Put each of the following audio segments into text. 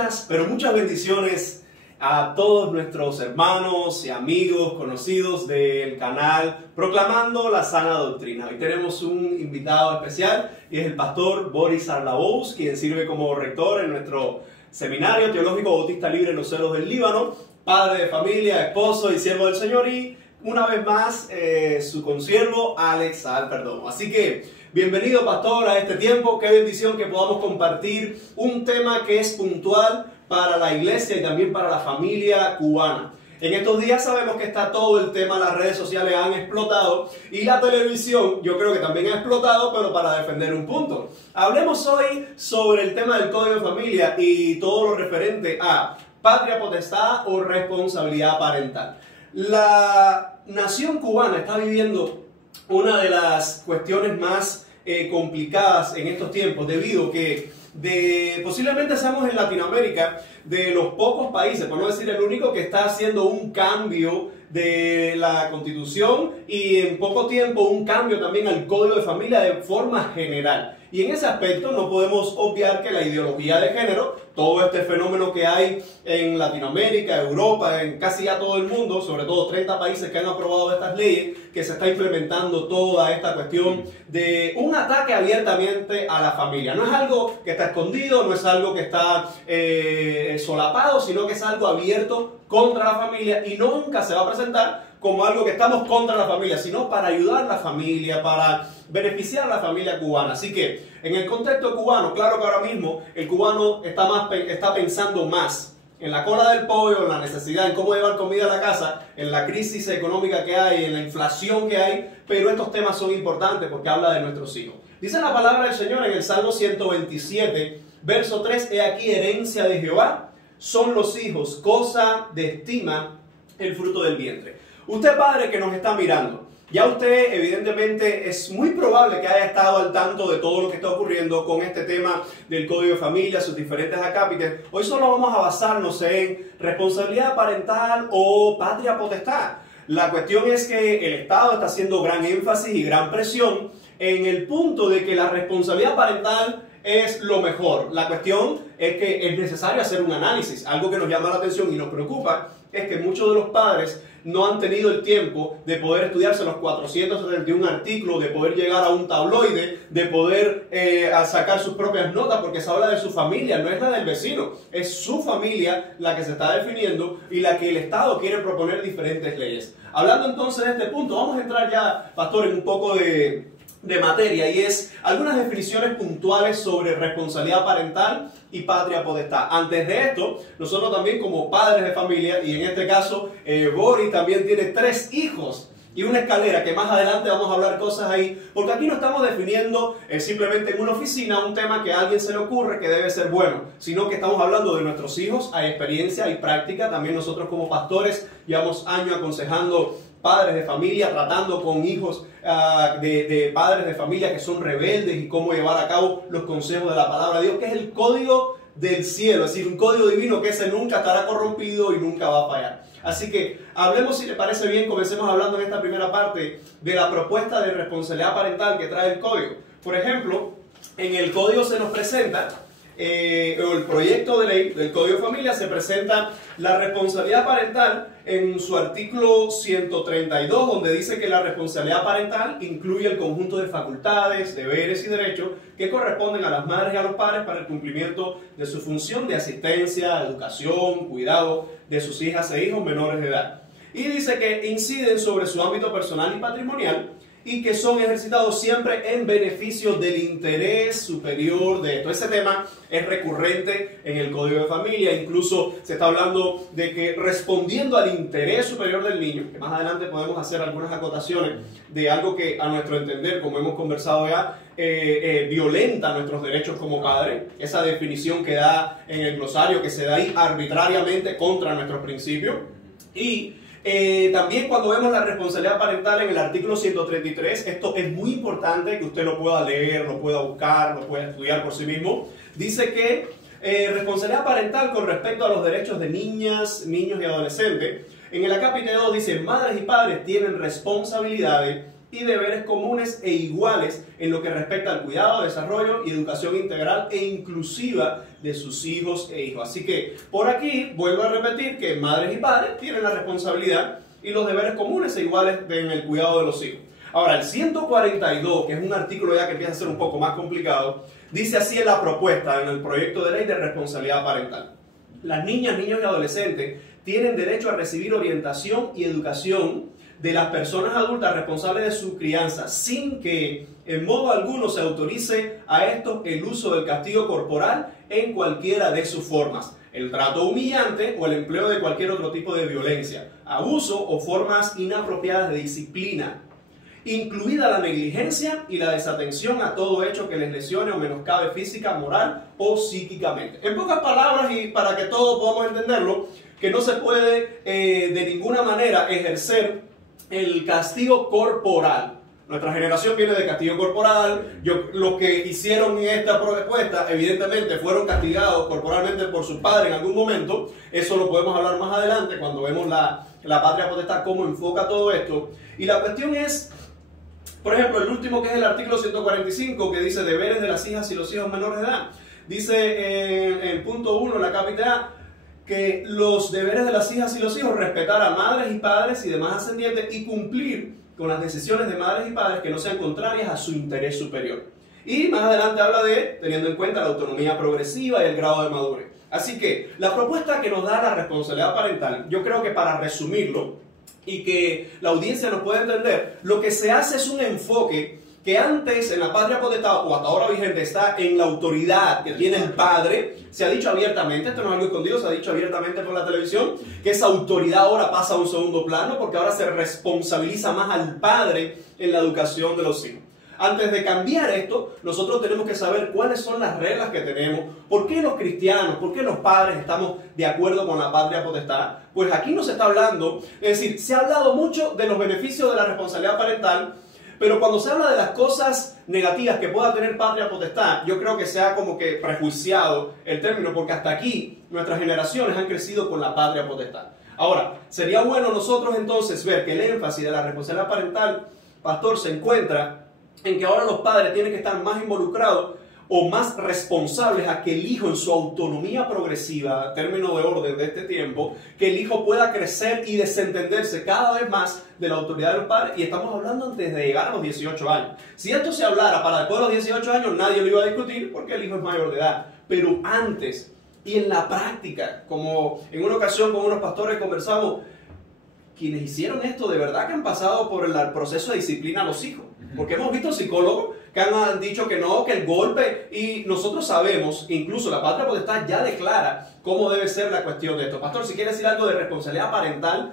Muchas, pero muchas bendiciones a todos nuestros hermanos y amigos conocidos del canal Proclamando la Sana Doctrina. Hoy tenemos un invitado especial y es el pastor Boris Arlaous, quien sirve como rector en nuestro seminario teológico Bautista Libre en los Cerros del Líbano, padre de familia, esposo y siervo del Señor, y una vez más su consiervo Alex Perdomo. Así que bienvenido, pastor, a este tiempo. Qué bendición que podamos compartir un tema que es puntual para la iglesia y también para la familia cubana. En estos días sabemos que está todo el tema, las redes sociales han explotado y la televisión yo creo que también ha explotado, pero para defender un punto. Hablemos hoy sobre el tema del Código de Familia y todo lo referente a patria potestad o responsabilidad parental. La nación cubana está viviendo una de las cuestiones más complicadas en estos tiempos, debido a que posiblemente seamos en Latinoamérica de los pocos países, por no decir el único, que está haciendo un cambio de la Constitución y en poco tiempo un cambio también al Código de Familia de forma general. Y en ese aspecto no podemos obviar que la ideología de género, todo este fenómeno que hay en Latinoamérica, Europa, en casi ya todo el mundo, sobre todo 30 países que han aprobado estas leyes, que se está implementando toda esta cuestión de un ataque abiertamente a la familia. No es algo que está escondido, no es algo que está solapado, sino que es algo abierto contra la familia y nunca se va a presentar como algo que estamos contra la familia, sino para ayudar a la familia, para beneficiar a la familia cubana. Así que en el contexto cubano, claro que ahora mismo el cubano está pensando más en la cola del pollo, en la necesidad, en cómo llevar comida a la casa, en la crisis económica que hay, en la inflación que hay, pero estos temas son importantes porque habla de nuestros hijos. Dice la palabra del Señor en el Salmo 127, verso 3, he aquí herencia de Jehová, son los hijos, cosa de estima el fruto del vientre. Usted, padre, que nos está mirando, ya usted evidentemente es muy probable que haya estado al tanto de todo lo que está ocurriendo con este tema del Código de Familia, sus diferentes acápites. Hoy solo vamos a basarnos en responsabilidad parental o patria potestad. La cuestión es que el Estado está haciendo gran énfasis y gran presión en el punto de que la responsabilidad parental es lo mejor. La cuestión es que es necesario hacer un análisis. Algo que nos llama la atención y nos preocupa es que muchos de los padres no han tenido el tiempo de poder estudiarse los 471 artículos, de poder llegar a un tabloide, de poder sacar sus propias notas, porque se habla de su familia, no es la del vecino, es su familia la que se está definiendo y la que el Estado quiere proponer diferentes leyes. Hablando entonces de este punto, vamos a entrar ya, pastor, en un poco de materia, y es algunas definiciones puntuales sobre responsabilidad parental y patria potestad. Antes de esto, nosotros también como padres de familia, y en este caso Boris también tiene 3 hijos y una escalera, que más adelante vamos a hablar cosas ahí, porque aquí no estamos definiendo simplemente en una oficina un tema que a alguien se le ocurre que debe ser bueno, sino que estamos hablando de nuestros hijos, hay experiencia, hay práctica. También nosotros como pastores llevamos años aconsejando padres de familia, tratando con hijos de padres de familia que son rebeldes y cómo llevar a cabo los consejos de la palabra de Dios, que es el código del cielo, es decir, un código divino que ese nunca estará corrompido y nunca va a fallar. Así que hablemos, si le parece bien, comencemos hablando en esta primera parte de la propuesta de responsabilidad parental que trae el código. Por ejemplo, en el código se nos presenta o el proyecto de ley del Código de Familia se presenta la responsabilidad parental en su artículo 132, donde dice que la responsabilidad parental incluye el conjunto de facultades, deberes y derechos que corresponden a las madres y a los padres para el cumplimiento de su función de asistencia, educación, cuidado de sus hijas e hijos menores de edad. Y dice que inciden sobre su ámbito personal y patrimonial, y que son ejercitados siempre en beneficio del interés superior de esto. Ese tema es recurrente en el Código de Familia, incluso se está hablando de que respondiendo al interés superior del niño, que más adelante podemos hacer algunas acotaciones de algo que a nuestro entender, como hemos conversado ya, violenta nuestros derechos como padre, esa definición que da en el glosario, que se da ahí arbitrariamente contra nuestros principios. Y también cuando vemos la responsabilidad parental en el artículo 133, esto es muy importante que usted lo pueda leer, lo pueda buscar, lo pueda estudiar por sí mismo. Dice que responsabilidad parental con respecto a los derechos de niñas, niños y adolescentes. En el acápite 2 dice, madres y padres tienen responsabilidades y deberes comunes e iguales en lo que respecta al cuidado, desarrollo y educación integral e inclusiva de sus hijos e hijas. Así que por aquí vuelvo a repetir que madres y padres tienen la responsabilidad y los deberes comunes e iguales en el cuidado de los hijos. Ahora, el 142, que es un artículo ya que empieza a ser un poco más complicado, dice así en la propuesta, en el proyecto de ley de responsabilidad parental. Las niñas, niños y adolescentes tienen derecho a recibir orientación y educación de las personas adultas responsables de su crianza, sin que en modo alguno se autorice a estos el uso del castigo corporal en cualquiera de sus formas, el trato humillante o el empleo de cualquier otro tipo de violencia, abuso o formas inapropiadas de disciplina, incluida la negligencia y la desatención a todo hecho que les lesione o menoscabe física, moral o psíquicamente. En pocas palabras, y para que todos podamos entenderlo, que no se puede de ninguna manera ejercer el castigo corporal. Nuestra generación viene de castigo corporal. Los que hicieron esta propuesta evidentemente fueron castigados corporalmente por sus padres en algún momento. Eso lo podemos hablar más adelante cuando vemos la patria potestad, cómo enfoca todo esto. Y la cuestión es, por ejemplo, el último, que es el artículo 145, que dice deberes de las hijas y los hijos menores de edad. Dice en el punto 1, la capítulo A, que los deberes de las hijas y los hijos: respetar a madres y padres y demás ascendientes y cumplir con las decisiones de madres y padres que no sean contrarias a su interés superior. Y más adelante habla de, teniendo en cuenta la autonomía progresiva y el grado de madurez. Así que la propuesta que nos da la responsabilidad parental, yo creo que para resumirlo y que la audiencia nos pueda entender, lo que se hace es un enfoque que antes en la patria potestad, o hasta ahora vigente, está en la autoridad que tiene el padre. Se ha dicho abiertamente, esto no es algo escondido, se ha dicho abiertamente por la televisión, que esa autoridad ahora pasa a un segundo plano porque ahora se responsabiliza más al padre en la educación de los hijos. Antes de cambiar esto, nosotros tenemos que saber cuáles son las reglas que tenemos, por qué los cristianos, por qué los padres estamos de acuerdo con la patria potestad. Pues aquí no se está hablando, es decir, se ha hablado mucho de los beneficios de la responsabilidad parental, pero cuando se habla de las cosas negativas que pueda tener patria potestad, yo creo que se ha como que prejuiciado el término, porque hasta aquí nuestras generaciones han crecido con la patria potestad. Ahora, sería bueno nosotros entonces ver que el énfasis de la responsabilidad parental, pastor, se encuentra en que ahora los padres tienen que estar más involucrados o más responsables a que el hijo, en su autonomía progresiva, término de orden de este tiempo, que el hijo pueda crecer y desentenderse cada vez más de la autoridad de los padres. Y estamos hablando antes de llegar a los 18 años. Si esto se hablara para después de los 18 años, nadie lo iba a discutir porque el hijo es mayor de edad. Pero antes y en la práctica, como en una ocasión con unos pastores conversamos, quienes hicieron esto de verdad que han pasado por el proceso de disciplina a los hijos. Porque hemos visto psicólogos que han dicho que no, que el golpe, y nosotros sabemos, incluso la patria potestad ya declara cómo debe ser la cuestión de esto. Pastor, si quiere decir algo de responsabilidad parental,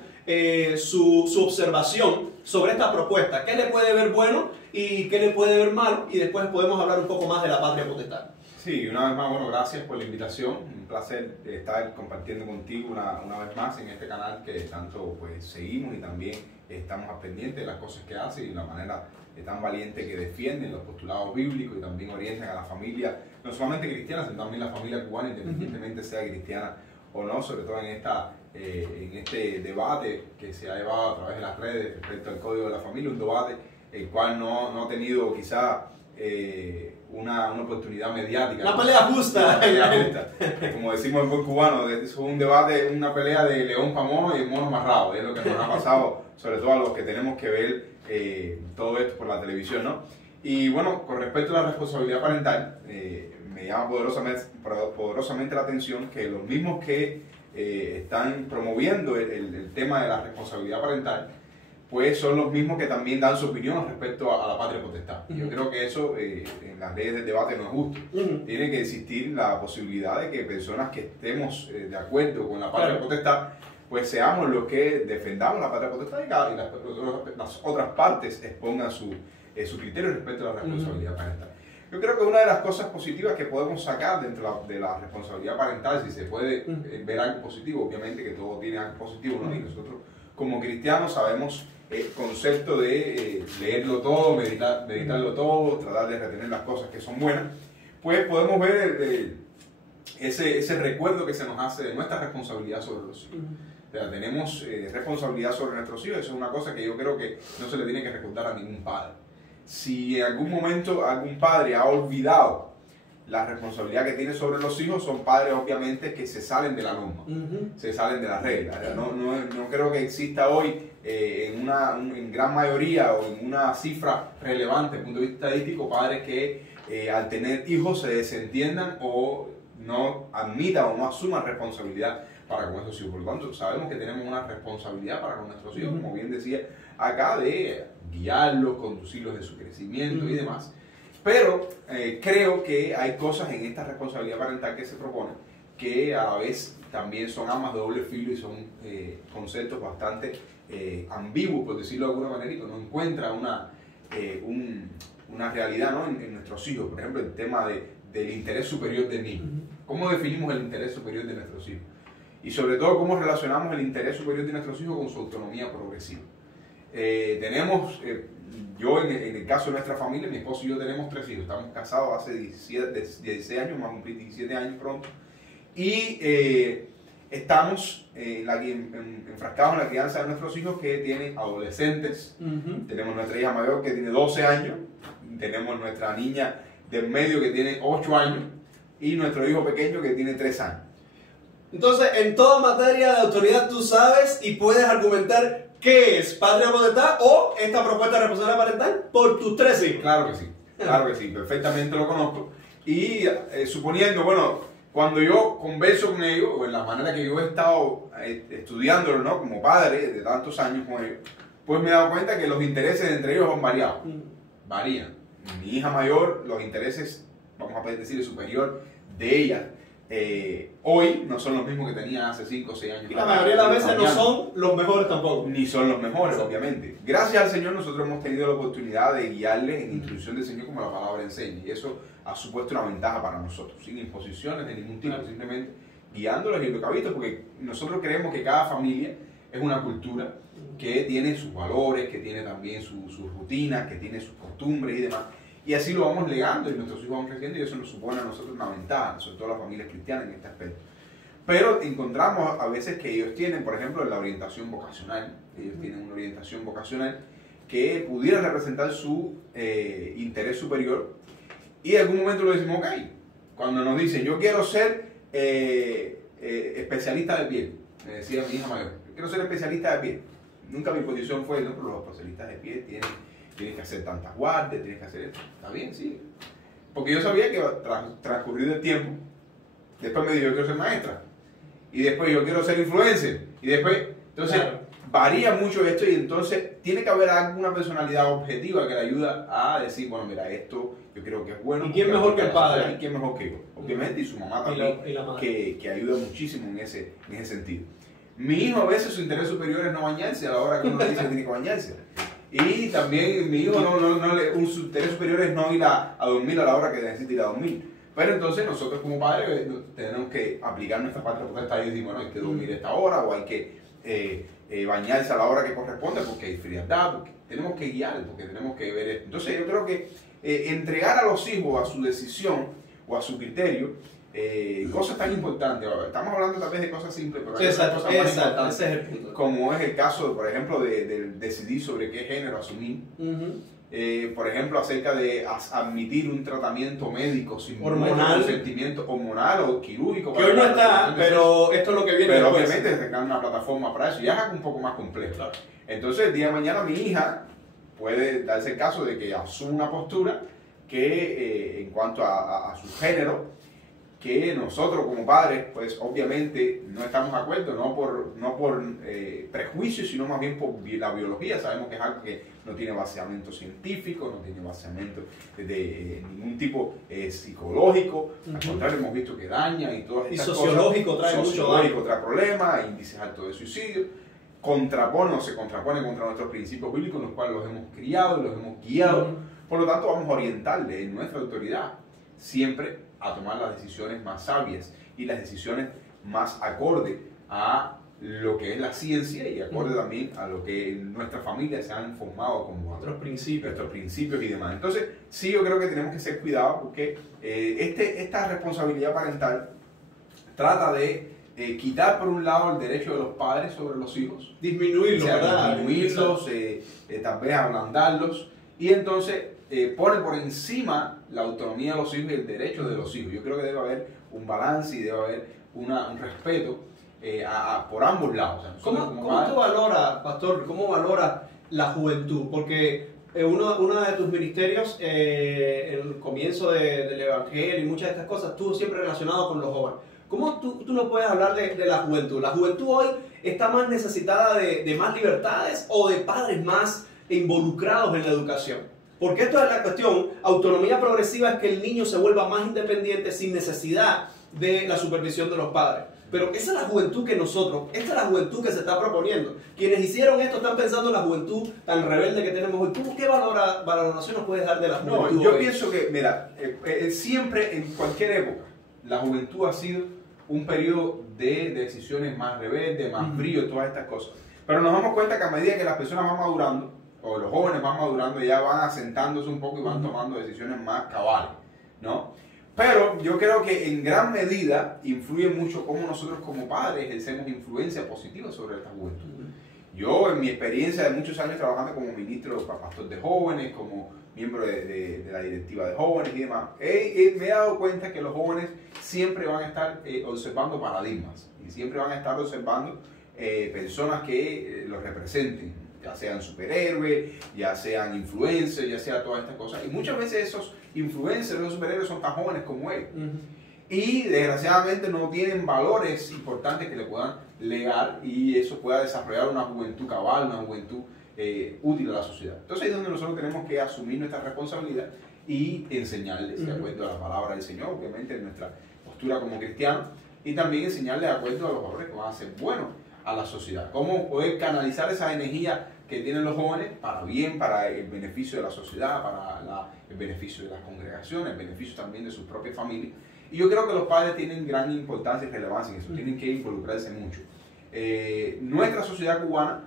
su observación sobre esta propuesta, ¿qué le puede ver bueno y qué le puede ver malo? Y después podemos hablar un poco más de la patria potestad. Sí, una vez más, bueno, gracias por la invitación. Un placer estar compartiendo contigo una vez más en este canal que tanto pues seguimos y también estamos al pendiente de las cosas que hace y la manera tan valiente que defienden los postulados bíblicos y también orientan a la familia, no solamente cristiana, sino también la familia cubana, independientemente sea cristiana o no, sobre todo en este debate que se ha llevado a través de las redes respecto al Código de la Familia, un debate el cual no ha tenido quizá una oportunidad mediática. Una pelea justa. Una pelea justa. Como decimos en buen cubano, es un debate, una pelea de león para mono y el mono amarrado. Es lo que nos ha pasado, sobre todo a los que tenemos que ver todo esto por la televisión, ¿no? Y bueno, con respecto a la responsabilidad parental, me llama poderosamente la atención que los mismos que están promoviendo el tema de la responsabilidad parental, pues son los mismos que también dan su opinión respecto a la patria potestad. Yo creo que eso en las leyes del debate no es justo. Tiene que existir la posibilidad de que personas que estemos de acuerdo con la patria potestad, pues seamos los que defendamos la patria potestad y las otras partes expongan su criterio respecto a la responsabilidad parental. Yo creo que una de las cosas positivas que podemos sacar dentro de la responsabilidad parental, si se puede ver algo positivo, obviamente que todo tiene algo positivo, ¿no? Y nosotros como cristianos sabemos el concepto de leerlo todo, meditarlo todo, tratar de retener las cosas que son buenas, pues podemos ver ese recuerdo que se nos hace de nuestra responsabilidad sobre los hijos. O sea, tenemos responsabilidad sobre nuestros hijos. Eso es una cosa que yo creo que no se le tiene que recordar a ningún padre. Si en algún momento algún padre ha olvidado la responsabilidad que tiene sobre los hijos, son padres obviamente que se salen de la norma, se salen de las reglas. No creo que exista hoy en gran mayoría o en una cifra relevante desde el punto de vista estadístico padres que al tener hijos se desentiendan o no admitan o no asuman responsabilidad para con esos hijos. Por lo tanto, sabemos que tenemos una responsabilidad para con nuestros hijos, como bien decía acá, de guiarlos, conducirlos en su crecimiento y demás. Pero creo que hay cosas en esta responsabilidad parental que se propone que a la vez también son armas de doble filo y son conceptos bastante ambiguos, por decirlo de alguna manera, y que no encuentra una realidad, ¿no? en nuestros hijos. Por ejemplo, el tema del interés superior del niño. ¿Cómo definimos el interés superior de nuestros hijos? Y sobre todo, cómo relacionamos el interés superior de nuestros hijos con su autonomía progresiva. Yo en el caso de nuestra familia, mi esposo y yo tenemos 3 hijos. Estamos casados hace 16 años, vamos a cumplir 17 años pronto. Y estamos enfrascados en la crianza de nuestros hijos que tienen adolescentes. Tenemos nuestra hija mayor que tiene 12 años. Tenemos nuestra niña del medio que tiene 8 años. Y nuestro hijo pequeño que tiene 3 años. Entonces, en toda materia de autoridad tú sabes y puedes argumentar qué es patria potestad o esta propuesta de responsabilidad parental por tus 3 hijos. Claro que sí, perfectamente lo conozco. Y suponiendo, bueno, cuando yo converso con ellos, o en la manera que yo he estado estudiándolo, ¿no? Como padre de tantos años con ellos, pues me he dado cuenta que los intereses entre ellos son variados. Varían. Mi hija mayor, los intereses, vamos a decir, el superior de ella, hoy no son los mismos que tenía hace 5 o 6 años. Y la mayoría de las veces no son los mejores tampoco. Ni son los mejores, obviamente. Gracias al Señor nosotros hemos tenido la oportunidad de guiarles en la instrucción del Señor como la palabra enseña. Y eso ha supuesto una ventaja para nosotros, sin imposiciones de ningún tipo, simplemente guiándolos y educándolos, porque nosotros creemos que cada familia es una cultura que tiene sus valores, que tiene también sus rutinas, que tiene sus costumbres y demás. Y así lo vamos legando y nuestros hijos van creciendo y eso nos supone a nosotros una ventaja, sobre todo las familias cristianas en este aspecto. Pero encontramos a veces que ellos tienen, por ejemplo, la orientación vocacional, ellos tienen una orientación vocacional que pudiera representar su interés superior y en algún momento lo decimos, ok, cuando nos dicen yo quiero ser especialista de piel, me decía mi hija mayor, yo quiero ser especialista de piel. Nunca mi posición fue, no, pero los especialistas de piel tienes que hacer tantas guardias, tienes que hacer esto. Está bien, sí. Porque yo sabía que transcurrido el tiempo, después me dijo, yo quiero ser maestra. Y después yo quiero ser influencer. Y después, entonces, varía mucho esto y entonces tiene que haber alguna personalidad objetiva que le ayuda a decir, bueno, mira, esto yo creo que es bueno. ¿Y quién mejor que el padre? ¿Y quién mejor que yo? Obviamente, y su mamá también, y la madre. que ayuda muchísimo en ese sentido. Mi hijo a veces su interés superior es no bañarse a la hora que uno le dice que tiene que bañarse. Y también mi hijo su interés superior es no ir a dormir a la hora que necesita ir a dormir. Pero entonces nosotros como padres tenemos que aplicar nuestra parte de potestad y decir, bueno, hay que dormir a esta hora o hay que bañarse a la hora que corresponde porque hay frialdad, porque tenemos que guiar, porque tenemos que ver esto. Entonces yo creo que entregar a los hijos a su decisión o a su criterio, cosas tan importantes. Estamos hablando tal vez de cosas simples, pero hay cosas más importantes, ese es el punto. Como es el caso, por ejemplo, de decidir sobre qué género asumir. Por ejemplo, acerca de admitir un tratamiento médico sin hormonal, consentimiento hormonal o quirúrgico. Que hoy no está, pero esto es lo que viene pero después. Obviamente tendrán una plataforma para eso, ya es un poco más complejo. Claro. Entonces, el día de mañana mi hija puede darse el caso de que asuma una postura que en cuanto a su género, que nosotros como padres, pues obviamente no estamos de acuerdo, no por prejuicios, sino más bien por la biología. Sabemos que es algo que no tiene baseamiento científico, no tiene baseamiento de ningún tipo psicológico. Al contrario, hemos visto que daña y todas estas cosas. Sociológico trae problemas, índices altos de suicidio. Se contrapone contra nuestros principios bíblicos, los cuales los hemos criado y los hemos guiado. Por lo tanto, vamos a orientarle en nuestra autoridad siempre a tomar las decisiones más sabias y las decisiones más acorde a lo que es la ciencia y acorde también a lo que en nuestra familia se han formado como nuestros principios y demás. Entonces, sí, yo creo que tenemos que ser cuidados porque esta responsabilidad parental trata de quitar por un lado el derecho de los padres sobre los hijos, disminuirlos, o sea, ¿verdad? disminuirlos, tal vez ablandarlos, y entonces pone por encima la autonomía de los hijos y el derecho de los hijos. Yo creo que debe haber un balance y debe haber un respeto por ambos lados. O sea, ¿Cómo tú valoras, pastor, cómo valoras la juventud? Porque uno de tus ministerios, en el comienzo del Evangelio y muchas de estas cosas, estuvo siempre relacionado con los jóvenes. ¿Cómo tú no puedes hablar de la juventud? ¿La juventud hoy está más necesitada de más libertades o de padres más involucrados en la educación? Porque esto es la cuestión. Autonomía progresiva es que el niño se vuelva más independiente sin necesidad de la supervisión de los padres. Pero esa es la juventud que esta es la juventud que se está proponiendo. Quienes hicieron esto están pensando en la juventud tan rebelde que tenemos hoy. ¿Tú qué valoración nos puedes dar de la juventud? No, yo pienso que, mira, siempre, en cualquier época, la juventud ha sido un periodo de decisiones más rebeldes, más frío, todas estas cosas. Pero nos damos cuenta que a medida que las personas van madurando, o los jóvenes van madurando, ya van asentándose un poco y van tomando decisiones más cabales, ¿no? Pero yo creo que en gran medida influye mucho cómo nosotros como padres ejercemos influencia positiva sobre esta juventud. Yo, en mi experiencia de muchos años trabajando como ministro, pastor de jóvenes, como miembro de la directiva de jóvenes y demás, me he dado cuenta que los jóvenes siempre van a estar observando paradigmas y siempre van a estar observando personas que los representen, ya sean superhéroes, ya sean influencers, ya sea todas estas cosas. Y muchas veces esos influencers, esos superhéroes son tan jóvenes como ellos. Y desgraciadamente no tienen valores importantes que le puedan legar y eso pueda desarrollar una juventud cabal, una juventud útil a la sociedad. Entonces ahí es donde nosotros tenemos que asumir nuestra responsabilidad y enseñarles de acuerdo a la palabra del Señor, obviamente en nuestra postura como cristianos, y también enseñarles de acuerdo a los valores que van a ser buenos a la sociedad. Cómo poder canalizar esa energía que tienen los jóvenes para bien, para el beneficio de la sociedad, para el beneficio de las congregaciones, el beneficio también de sus propias familias. Y yo creo que los padres tienen gran importancia y relevancia en eso, tienen que involucrarse mucho. Nuestra sociedad cubana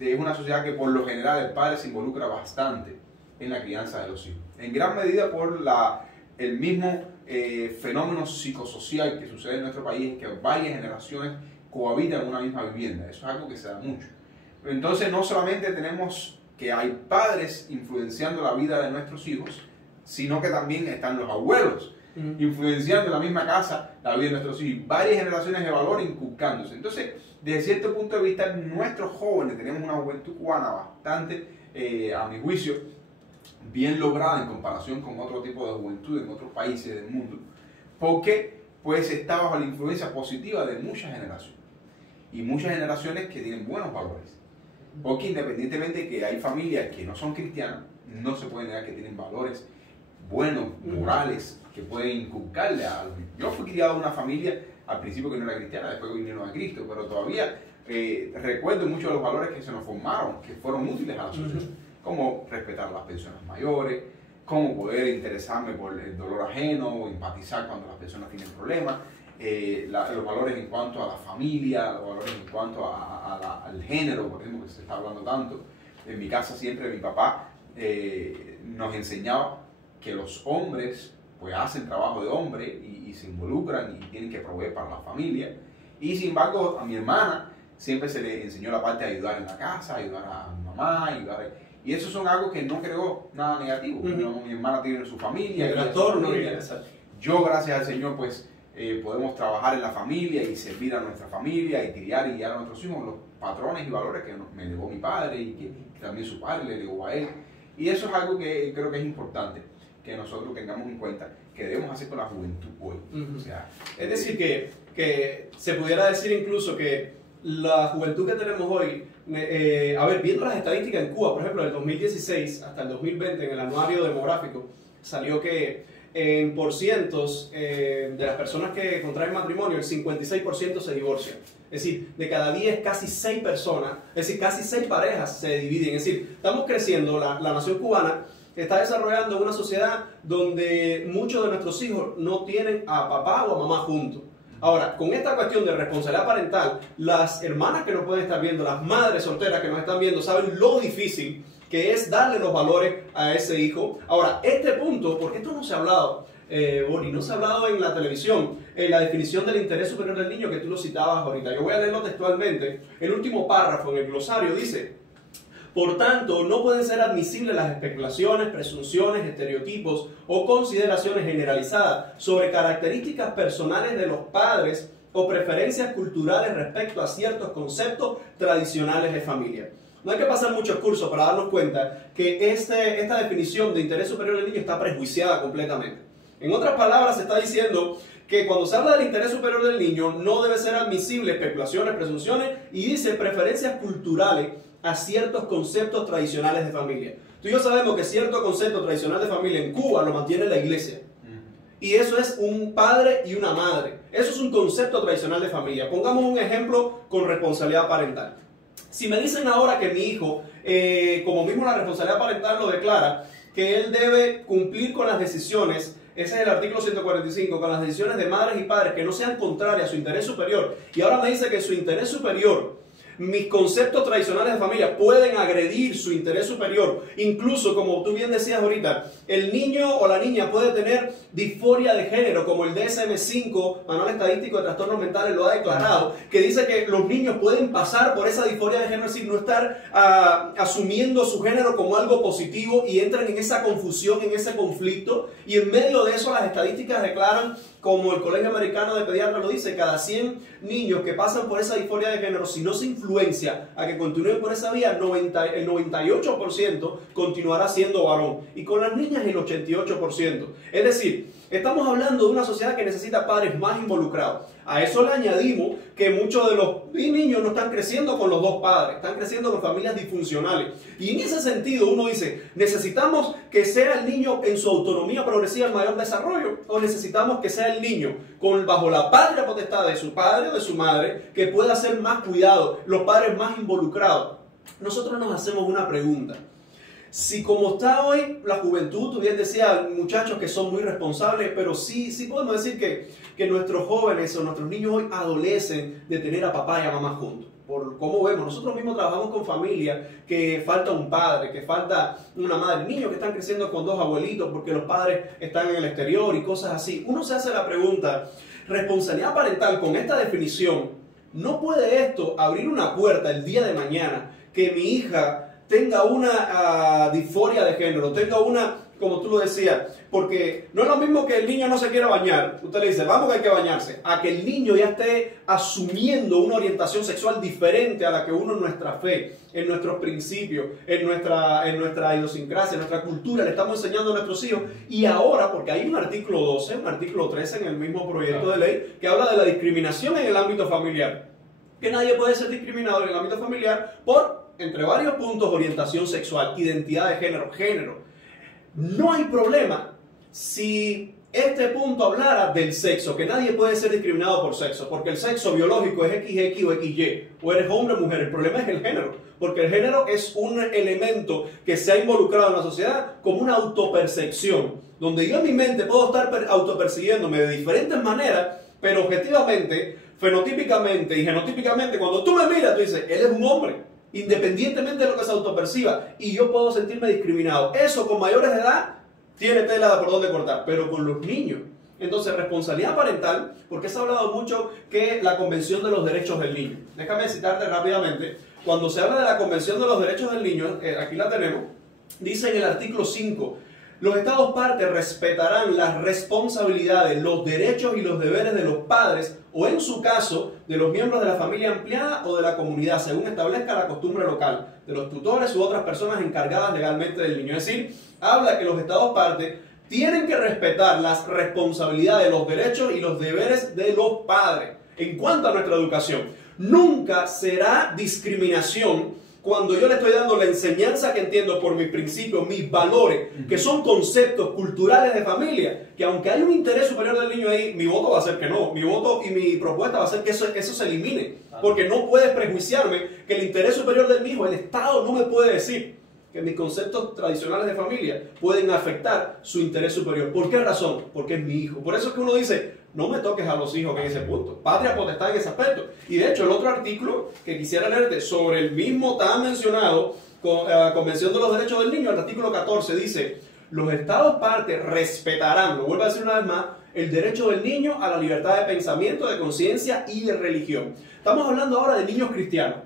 es una sociedad que por lo general el padre se involucra bastante en la crianza de los hijos. En gran medida por el mismo fenómeno psicosocial que sucede en nuestro país, que varias generaciones cohabitan en una misma vivienda. Eso es algo que se da mucho. Entonces no solamente tenemos que hay padres influenciando la vida de nuestros hijos, sino que también están los abuelos influenciando en la misma casa la vida de nuestros hijos. Varias generaciones de valor inculcándose. Entonces, desde cierto punto de vista, nuestros jóvenes, tenemos una juventud cubana bastante, a mi juicio, bien lograda en comparación con otro tipo de juventud en otros países del mundo, porque pues está bajo la influencia positiva de muchas generaciones. Y muchas generaciones que tienen buenos valores. Porque independientemente de que hay familias que no son cristianas, no se puede negar que tienen valores buenos, morales, que pueden inculcarle a los niños. Yo fui criado en una familia, al principio que no era cristiana, después vinieron a Cristo, pero todavía recuerdo muchos de los valores que se nos formaron, que fueron útiles a la sociedad. Como respetar a las personas mayores, cómo poder interesarme por el dolor ajeno, o empatizar cuando las personas tienen problemas, los valores en cuanto a la familia, los valores en cuanto al género, por ejemplo, que se está hablando tanto. En mi casa siempre mi papá nos enseñaba que los hombres pues hacen trabajo de hombre y se involucran y tienen que proveer para la familia. Y sin embargo a mi hermana siempre se le enseñó la parte de ayudar en la casa, ayudar a mi mamá, y eso son algo que no creó nada negativo. Mi hermana tiene su familia. Yo, gracias al Señor, pues podemos trabajar en la familia y servir a nuestra familia y criar y guiar a nuestros hijos los patrones y valores que me legó mi padre y que también su padre le legó a él. Y eso es algo que creo que es importante que nosotros tengamos en cuenta que debemos hacer con la juventud hoy. O sea, es decir, que se pudiera decir incluso que la juventud que tenemos hoy, viendo las estadísticas en Cuba, por ejemplo, del 2016 hasta el 2020, en el anuario demográfico, salió que en porcientos de las personas que contraen matrimonio, el 56% se divorcian. Es decir, de cada 10, casi 6 personas, es decir, casi 6 parejas se dividen. Es decir, estamos creciendo, la nación cubana está desarrollando una sociedad donde muchos de nuestros hijos no tienen a papá o a mamá juntos. Ahora, con esta cuestión de responsabilidad parental, las hermanas que nos pueden estar viendo, las madres solteras que nos están viendo, saben lo difícil que es darle los valores a ese hijo. Ahora, este punto, porque esto no se ha hablado, Bonnie, no se ha hablado en la televisión, en la definición del interés superior del niño que tú lo citabas ahorita. Yo voy a leerlo textualmente. El último párrafo en el glosario dice: por tanto, no pueden ser admisibles las especulaciones, presunciones, estereotipos o consideraciones generalizadas sobre características personales de los padres o preferencias culturales respecto a ciertos conceptos tradicionales de familia. No hay que pasar muchos cursos para darnos cuenta que esta definición de interés superior del niño está prejuiciada completamente. En otras palabras, se está diciendo que cuando se habla del interés superior del niño no debe ser admisible especulaciones, presunciones, y dice preferencias culturales a ciertos conceptos tradicionales de familia. Tú y yo sabemos que cierto concepto tradicional de familia en Cuba lo mantiene la iglesia. Y eso es un padre y una madre. Eso es un concepto tradicional de familia. Pongamos un ejemplo con responsabilidad parental. Si me dicen ahora que mi hijo, como mismo la responsabilidad parental lo declara, que él debe cumplir con las decisiones, ese es el artículo 145, con las decisiones de madres y padres que no sean contrarias a su interés superior, y ahora me dice que su interés superior, mis conceptos tradicionales de familia pueden agredir su interés superior. Incluso, como tú bien decías ahorita, el niño o la niña puede tener disforia de género, como el DSM-5, Manual Estadístico de Trastornos Mentales, lo ha declarado, que dice que los niños pueden pasar por esa disforia de género, es decir, no estar asumiendo su género como algo positivo y entran en esa confusión, en ese conflicto. Y en medio de eso las estadísticas declaran, como el Colegio Americano de Pediatras lo dice, cada 100 niños que pasan por esa disforia de género, si no se influencia a que continúen por esa vía, el 98% continuará siendo varón. Y con las niñas el 88%. Es decir, estamos hablando de una sociedad que necesita padres más involucrados. A eso le añadimos que muchos de los niños no están creciendo con los dos padres, están creciendo con familias disfuncionales. Y en ese sentido uno dice, ¿necesitamos que sea el niño en su autonomía progresiva el mayor desarrollo? ¿O necesitamos que sea el niño bajo la patria potestad de su padre o de su madre, que pueda ser más cuidado, los padres más involucrados? Nosotros nos hacemos una pregunta. Si como está hoy la juventud, tú bien decías, muchachos que son muy responsables, pero sí podemos decir que nuestros jóvenes o nuestros niños hoy adolecen de tener a papá y a mamá juntos. Por cómo vemos, nosotros mismos trabajamos con familias que falta un padre, que falta una madre, niños que están creciendo con dos abuelitos porque los padres están en el exterior y cosas así. Uno se hace la pregunta, responsabilidad parental con esta definición, ¿no puede esto abrir una puerta el día de mañana que mi hija tenga una disforia de género, tenga una, como tú lo decías, porque no es lo mismo que el niño no se quiera bañar, usted le dice, vamos que hay que bañarse, a que el niño ya esté asumiendo una orientación sexual diferente a la que uno en nuestra fe, en nuestros principios, en nuestra idiosincrasia, en nuestra cultura, le estamos enseñando a nuestros hijos. Y ahora, porque hay un artículo 12, un artículo 13 en el mismo proyecto de ley, que habla de la discriminación en el ámbito familiar, que nadie puede ser discriminado en el ámbito familiar por, entre varios puntos, orientación sexual, identidad de género. No hay problema si este punto hablara del sexo, que nadie puede ser discriminado por sexo, porque el sexo biológico es XX o XY, o eres hombre o mujer. El problema es el género, porque el género es un elemento que se ha involucrado en la sociedad como una autopercepción, donde yo en mi mente puedo estar autopercibiéndome de diferentes maneras, pero objetivamente, fenotípicamente y genotípicamente, cuando tú me miras, tú dices, él es un hombre, independientemente de lo que se autoperciba, y yo puedo sentirme discriminado. Eso con mayores de edad tiene tela de por dónde cortar, pero con los niños. Entonces, responsabilidad parental, porque se ha hablado mucho que la Convención de los Derechos del Niño. Déjame citarte rápidamente. Cuando se habla de la Convención de los Derechos del Niño, aquí la tenemos, dice en el artículo 5, los Estados partes respetarán las responsabilidades, los derechos y los deberes de los padres, o en su caso, de los miembros de la familia ampliada o de la comunidad, según establezca la costumbre local, de los tutores u otras personas encargadas legalmente del niño. Es decir, habla que los Estados partes tienen que respetar las responsabilidades, los derechos y los deberes de los padres. En cuanto a nuestra educación, nunca será discriminación cuando yo le estoy dando la enseñanza que entiendo por mis principios, mis valores, que son conceptos culturales de familia, que aunque hay un interés superior del niño ahí, mi voto va a ser que no, mi voto y mi propuesta va a ser que eso se elimine, porque no puedes prejuiciarme que el interés superior del hijo, el Estado no me puede decir que mis conceptos tradicionales de familia pueden afectar su interés superior. ¿Por qué razón? Porque es mi hijo. Por eso es que uno dice, no me toques a los hijos en ese punto. Patria potestad en ese aspecto. Y de hecho, el otro artículo que quisiera leerte sobre el mismo tan mencionado, Convención de los Derechos del Niño, el artículo 14 dice, los estados partes respetarán, lo vuelvo a decir una vez más, el derecho del niño a la libertad de pensamiento, de conciencia y de religión. Estamos hablando ahora de niños cristianos.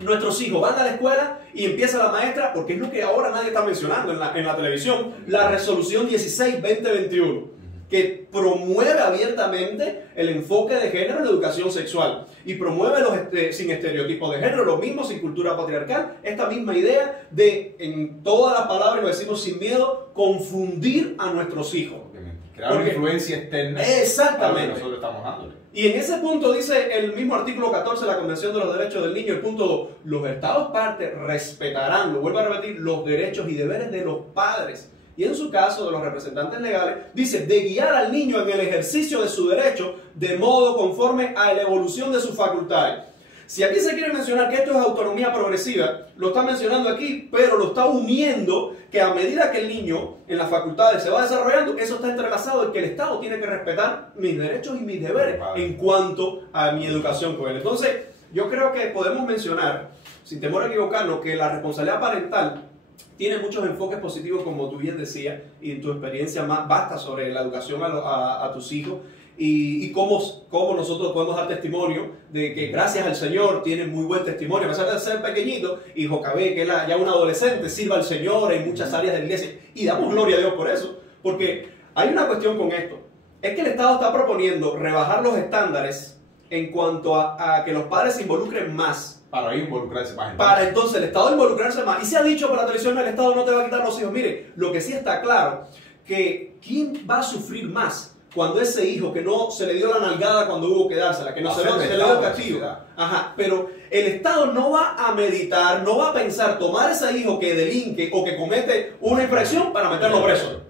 Nuestros hijos van a la escuela y empieza la maestra, porque es lo que ahora nadie está mencionando en la televisión, la resolución 16-2021, que promueve abiertamente el enfoque de género en la educación sexual y promueve sin estereotipos de género, lo mismo sin cultura patriarcal, esta misma idea de, en todas las palabras lo decimos sin miedo, confundir a nuestros hijos. Crear una influencia externa. Exactamente. Nosotros estamos dándole. Y en ese punto dice el mismo artículo 14 de la Convención de los Derechos del Niño, el punto 2, los estados partes respetarán, lo vuelvo a repetir, los derechos y deberes de los padres. Y en su caso, de los representantes legales, dice de guiar al niño en el ejercicio de su derecho de modo conforme a la evolución de sus facultades. Si aquí se quiere mencionar que esto es autonomía progresiva, lo está mencionando aquí, pero lo está uniendo que a medida que el niño en las facultades se va desarrollando, eso está entrelazado en que el Estado tiene que respetar mis derechos y mis deberes en cuanto a mi educación con él. Entonces, yo creo que podemos mencionar, sin temor a equivocarnos, que la responsabilidad parental tiene muchos enfoques positivos, como tú bien decías, y en tu experiencia más vasta sobre la educación a tus hijos. Y cómo nosotros podemos dar testimonio de que gracias al Señor tienen muy buen testimonio, a pesar de ser pequeñito, y Jocabé, que es ya un adolescente, sirva al Señor en muchas áreas de la iglesia, y damos gloria a Dios por eso, porque hay una cuestión con esto, es que el Estado está proponiendo rebajar los estándares en cuanto a que los padres se involucren más. Para involucrarse más. Para entonces el Estado involucrarse más. Y se ha dicho por la televisión, el Estado no te va a quitar los hijos. Mire, lo que sí está claro, que ¿quién va a sufrir más cuando ese hijo que no se le dio la nalgada cuando hubo que dársela, que no se le dio el castigo? Ajá, pero el Estado no va a meditar, no va a pensar tomar ese hijo que delinque o que comete una infracción para meterlo preso.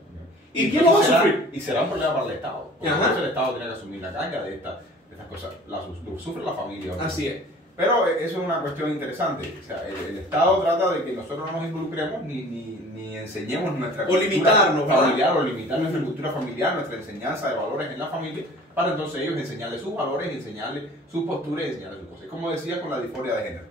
¿Y quién lo va a sufrir? Y será un problema para el Estado. Porque entonces el Estado tiene que asumir la carga de estas cosas. Lo sufre la familia. Así es. Pero eso es una cuestión interesante. O sea, el Estado trata de que nosotros no nos involucremos ni enseñemos nuestra cultura familiar, o limitar nuestra cultura familiar, nuestra enseñanza de valores en la familia, para entonces ellos enseñarles sus valores, enseñarles sus posturas y enseñarles sus cosas. Como decía con la disforia de género.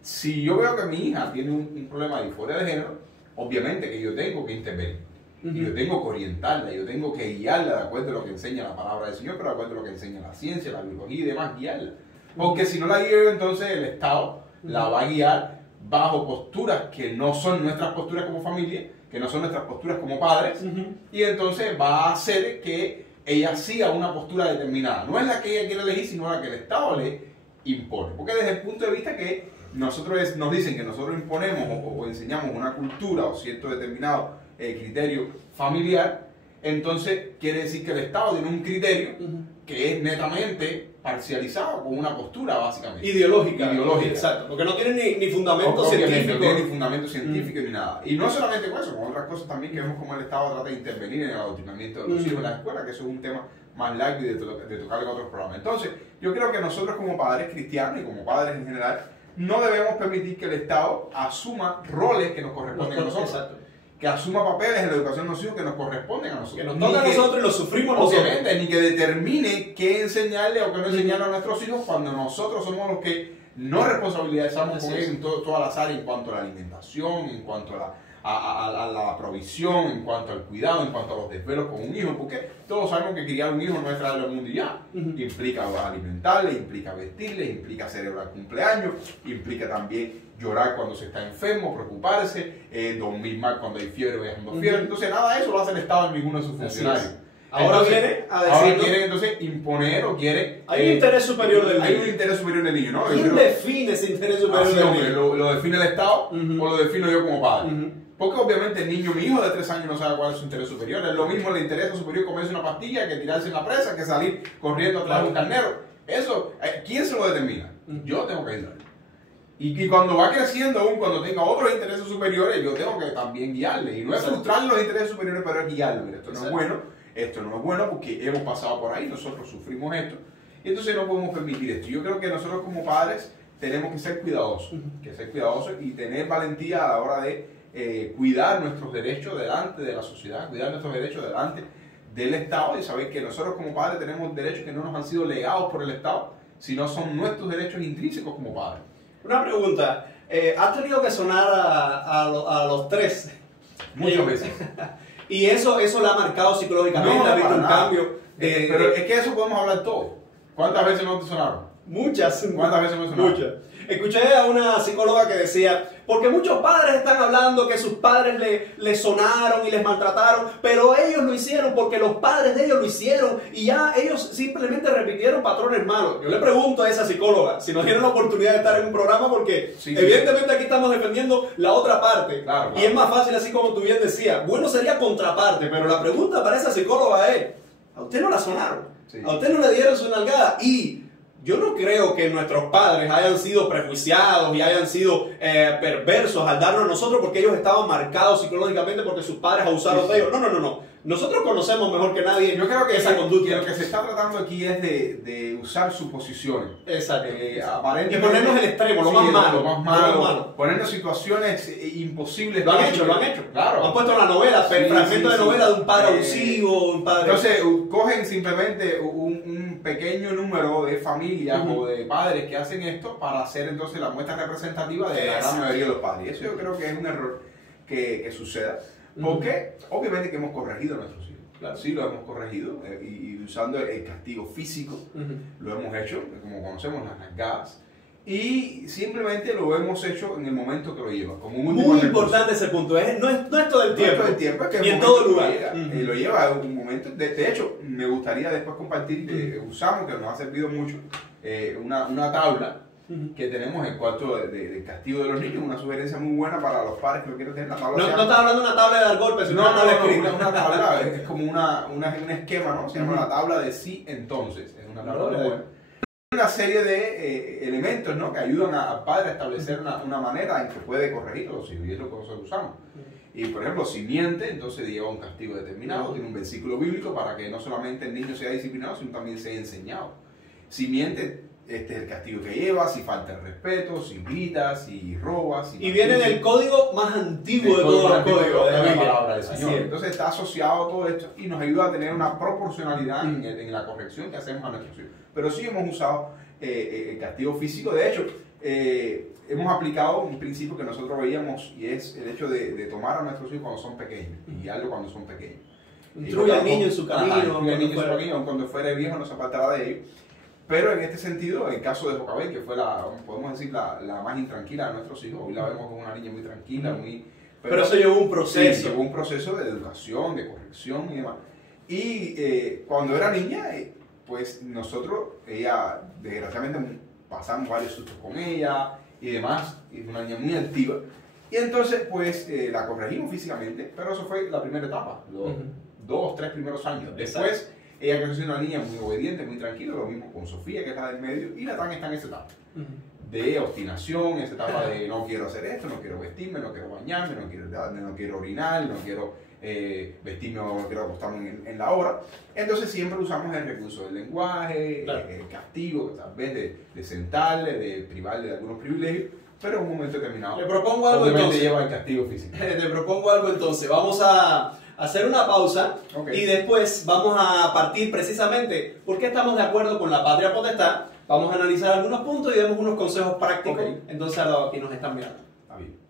Si yo veo que mi hija tiene un problema de disforia de género, obviamente que yo tengo que intervenir. Y yo tengo que orientarla, yo tengo que guiarla de acuerdo a lo que enseña la palabra del Señor, pero de acuerdo a lo que enseña la ciencia, la biología y demás, guiarla. Porque si no la guío, entonces el Estado la va a guiar bajo posturas que no son nuestras posturas como familia, que no son nuestras posturas como padres, y entonces va a hacer que ella siga una postura determinada. No es la que ella quiere elegir, sino la que el Estado le impone. Porque desde el punto de vista que nos dicen que nosotros imponemos o enseñamos una cultura o cierto determinado criterio familiar, entonces quiere decir que el Estado tiene un criterio que es netamente parcializado con una postura básicamente ideológica. Exacto, porque no tiene ni fundamento científico. No tiene ni fundamento científico ni nada. Y no solamente con eso, con otras cosas también que vemos como el Estado trata de intervenir en el adoctrinamiento de los hijos en la escuela, que eso es un tema más largo y de tocar en otros programas. Entonces, yo creo que nosotros como padres cristianos y como padres en general, no debemos permitir que el Estado asuma roles que nos corresponden a nosotros. Exacto. Que asuma papeles en la educación de los hijos que nos corresponden a nosotros. Que nos toca a nosotros y los sufrimos nosotros. Obviamente, ni que determine qué enseñarle o qué no enseñarle a nuestros hijos cuando nosotros somos los que no responsabilizamos con ellos en todas las áreas, en cuanto a la alimentación, en cuanto a la provisión, en cuanto al cuidado, en cuanto a los desvelos con un hijo, porque todos sabemos que criar un hijo no es traerlo al mundo y ya. Implica alimentarle, implica vestirle, implica celebrar cumpleaños, implica también llorar cuando se está enfermo, preocuparse, dormir mal cuando hay fiebre, viajando fiebre. Entonces nada de eso lo hace el Estado en ninguno de sus funcionarios. Ahora viene a decir. Ahora quiere entonces imponer o quiere. Hay un interés superior del niño. Hay un interés superior del niño, ¿no? ¿Quién define ese interés superior del niño? ¿Lo define el Estado o lo defino yo como padre? Porque obviamente el niño, mi hijo de 3 años no sabe cuál es su interés superior. Es lo mismo le interesa superior comerse una pastilla que tirarse en la presa, que salir corriendo atrás de un carnero. Eso, ¿quién se lo determina? Yo tengo que ayudarle. Y cuando va creciendo, aún cuando tenga otros intereses superiores, yo tengo que también guiarle. Y no es frustrar los intereses superiores, pero es guiarle. Mira, esto no es bueno, esto no es bueno porque hemos pasado por ahí, nosotros sufrimos esto. Y entonces no podemos permitir esto. Yo creo que nosotros como padres tenemos que ser cuidadosos. Y tener valentía a la hora de cuidar nuestros derechos delante de la sociedad, cuidar nuestros derechos delante del Estado y saber que nosotros como padres tenemos derechos que no nos han sido legados por el Estado, sino son nuestros derechos intrínsecos como padres. Una pregunta, ¿has tenido que sonar a los 3? Muchas veces. Y eso le ha marcado psicológicamente, No, ha visto para un nada. cambio. Pero es que eso podemos hablar todo. ¿Cuántas veces no te sonaron? Muchas. ¿Cuántas veces me sonaron? Muchas. Escuché a una psicóloga que decía, porque muchos padres están hablando que sus padres le sonaron y les maltrataron, pero ellos lo hicieron porque los padres de ellos lo hicieron y ya ellos simplemente repitieron patrones malos. Yo le pregunto a esa psicóloga si nos dieron la oportunidad de estar en un programa porque evidentemente aquí estamos defendiendo la otra parte. Claro. Y es más fácil, así como tú bien decías, bueno sería contraparte, pero la pregunta para esa psicóloga es, ¿a usted no la sonaron? Sí. ¿A usted no le dieron su nalgada? Y yo no creo que nuestros padres hayan sido prejuiciados y hayan sido perversos al darnos a nosotros porque ellos estaban marcados psicológicamente porque sus padres abusaron de ellos. No. Nosotros conocemos mejor que nadie Yo creo que esa conducta. lo que se está tratando aquí es de usar suposiciones. Exacto. Aparentemente, Y ponernos el extremo, lo más malo. Lo más malo. Ponernos situaciones imposibles. Lo han hecho. Claro. Han puesto en la novela, fragmento de novela de un padre abusivo, un padre... Entonces, cogen simplemente un pequeño número de familias o de padres que hacen esto para hacer entonces la muestra representativa de la gran mayoría de los padres. Y eso yo creo que es un error que suceda. Porque obviamente que hemos corregido a nuestros hijos. Claro. Sí, lo hemos corregido y usando el castigo físico lo hemos hecho, como conocemos las nalgadas. Y simplemente lo hemos hecho en el momento que lo lleva. Como un muy importante ese punto. No es todo el tiempo. No es todo el tiempo, es que ni en todo lugar. Lo lleva a un momento. De hecho, me gustaría después compartir que usamos, que nos ha servido mucho, una tabla que tenemos en el cuarto de castigo de los niños. Una sugerencia muy buena para los padres que lo quieren tener. La tabla no estás hablando de una tabla de dar golpes, sino una tabla escrita. Una tabla, es como un esquema, ¿no? Se llama la tabla de sí entonces. Es una tabla muy buena. Una serie de elementos, ¿no? Que ayudan al padre a establecer una manera en que puede corregir a los hijos, y es lo que nosotros usamos. Y por ejemplo, si miente, entonces lleva un castigo determinado, tiene un versículo bíblico para que no solamente el niño sea disciplinado, sino también sea enseñado. Si miente, este es el castigo que lleva, si falta el respeto, si grita, si roba. Si y viene del código más antiguo de todos los códigos de la palabra del Señor. Entonces está asociado a todo esto y nos ayuda a tener una proporcionalidad en la corrección que hacemos a nuestros hijos. Pero sí hemos usado el castigo físico. De hecho, hemos aplicado un principio que nosotros veíamos y es el hecho de tomar a nuestros hijos cuando son pequeños y guiarlos cuando son pequeños. Instruye al niño en su camino. Instruye al niño en su camino, aun cuando fuera viejo no se apartará de ellos. Pero en este sentido, en el caso de Jocabel, que fue podemos decir, la más intranquila de nuestros hijos, hoy la vemos como una niña muy tranquila, pero eso llevó un proceso. Sí, llevó un proceso de educación, de corrección y demás. Y cuando era niña, pues ella, desgraciadamente, pasamos varios sustos con ella y demás, y fue una niña muy activa. Y entonces, pues, la corregimos físicamente, pero eso fue la primera etapa, los 2, 3 primeros años. Después, ella creció siendo una niña muy obediente, muy tranquila, lo mismo con Sofía, que es la del medio, y Natán está en esa etapa de obstinación, esa etapa de no quiero hacer esto, no quiero vestirme, no quiero bañarme, no quiero orinar, no quiero vestirme o no quiero acostarme en la hora. Entonces siempre usamos el recurso del lenguaje, el castigo, tal vez de sentarle, de privarle de algunos privilegios, pero en un momento determinado. Le propongo algo entonces. Lleva el castigo físico. Te propongo algo entonces. Vamos a hacer una pausa y después vamos a partir precisamente por qué estamos de acuerdo con la patria potestad. Vamos a analizar algunos puntos y demos unos consejos prácticos. Entonces a los que nos están mirando. Está bien.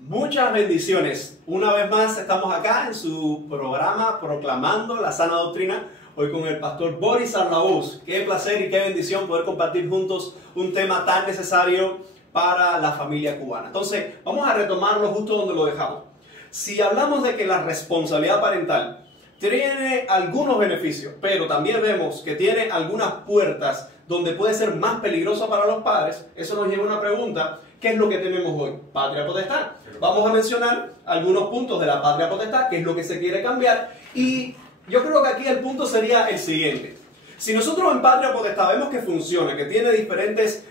Muchas bendiciones. Una vez más estamos acá en su programa Proclamando la Sana Doctrina. Hoy con el pastor Boris Arnaús. Qué placer y qué bendición poder compartir juntos un tema tan necesario para la familia cubana. Entonces, vamos a retomarlo justo donde lo dejamos. Si hablamos de que la responsabilidad parental tiene algunos beneficios, pero también vemos que tiene algunas puertas donde puede ser más peligrosa para los padres, eso nos lleva a una pregunta. ¿Qué es lo que tenemos hoy? Patria potestad. Vamos a mencionar algunos puntos de la patria potestad, qué es lo que se quiere cambiar. Y yo creo que aquí el punto sería el siguiente. Si nosotros en Patria Potestad vemos que funciona, que tiene diferentes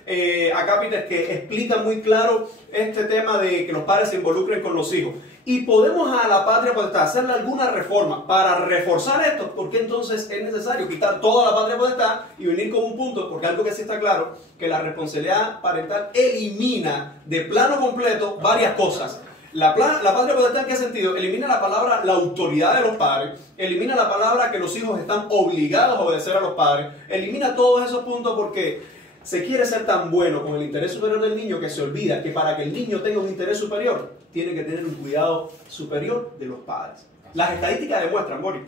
acápites que explican muy claro este tema de que los padres se involucren con los hijos, y podemos a la Patria Potestad hacerle alguna reforma para reforzar esto, ¿por qué entonces es necesario quitar toda la Patria Potestad y venir con un punto? Porque algo que sí está claro, que la responsabilidad parental elimina de plano completo varias cosas. La Patria Potestad, ¿en qué sentido? Elimina la palabra la autoridad de los padres, elimina la palabra que los hijos están obligados a obedecer a los padres, elimina todos esos puntos porque se quiere ser tan bueno con el interés superior del niño que se olvida que para que el niño tenga un interés superior, tiene que tener un cuidado superior de los padres. Las estadísticas demuestran, Boris,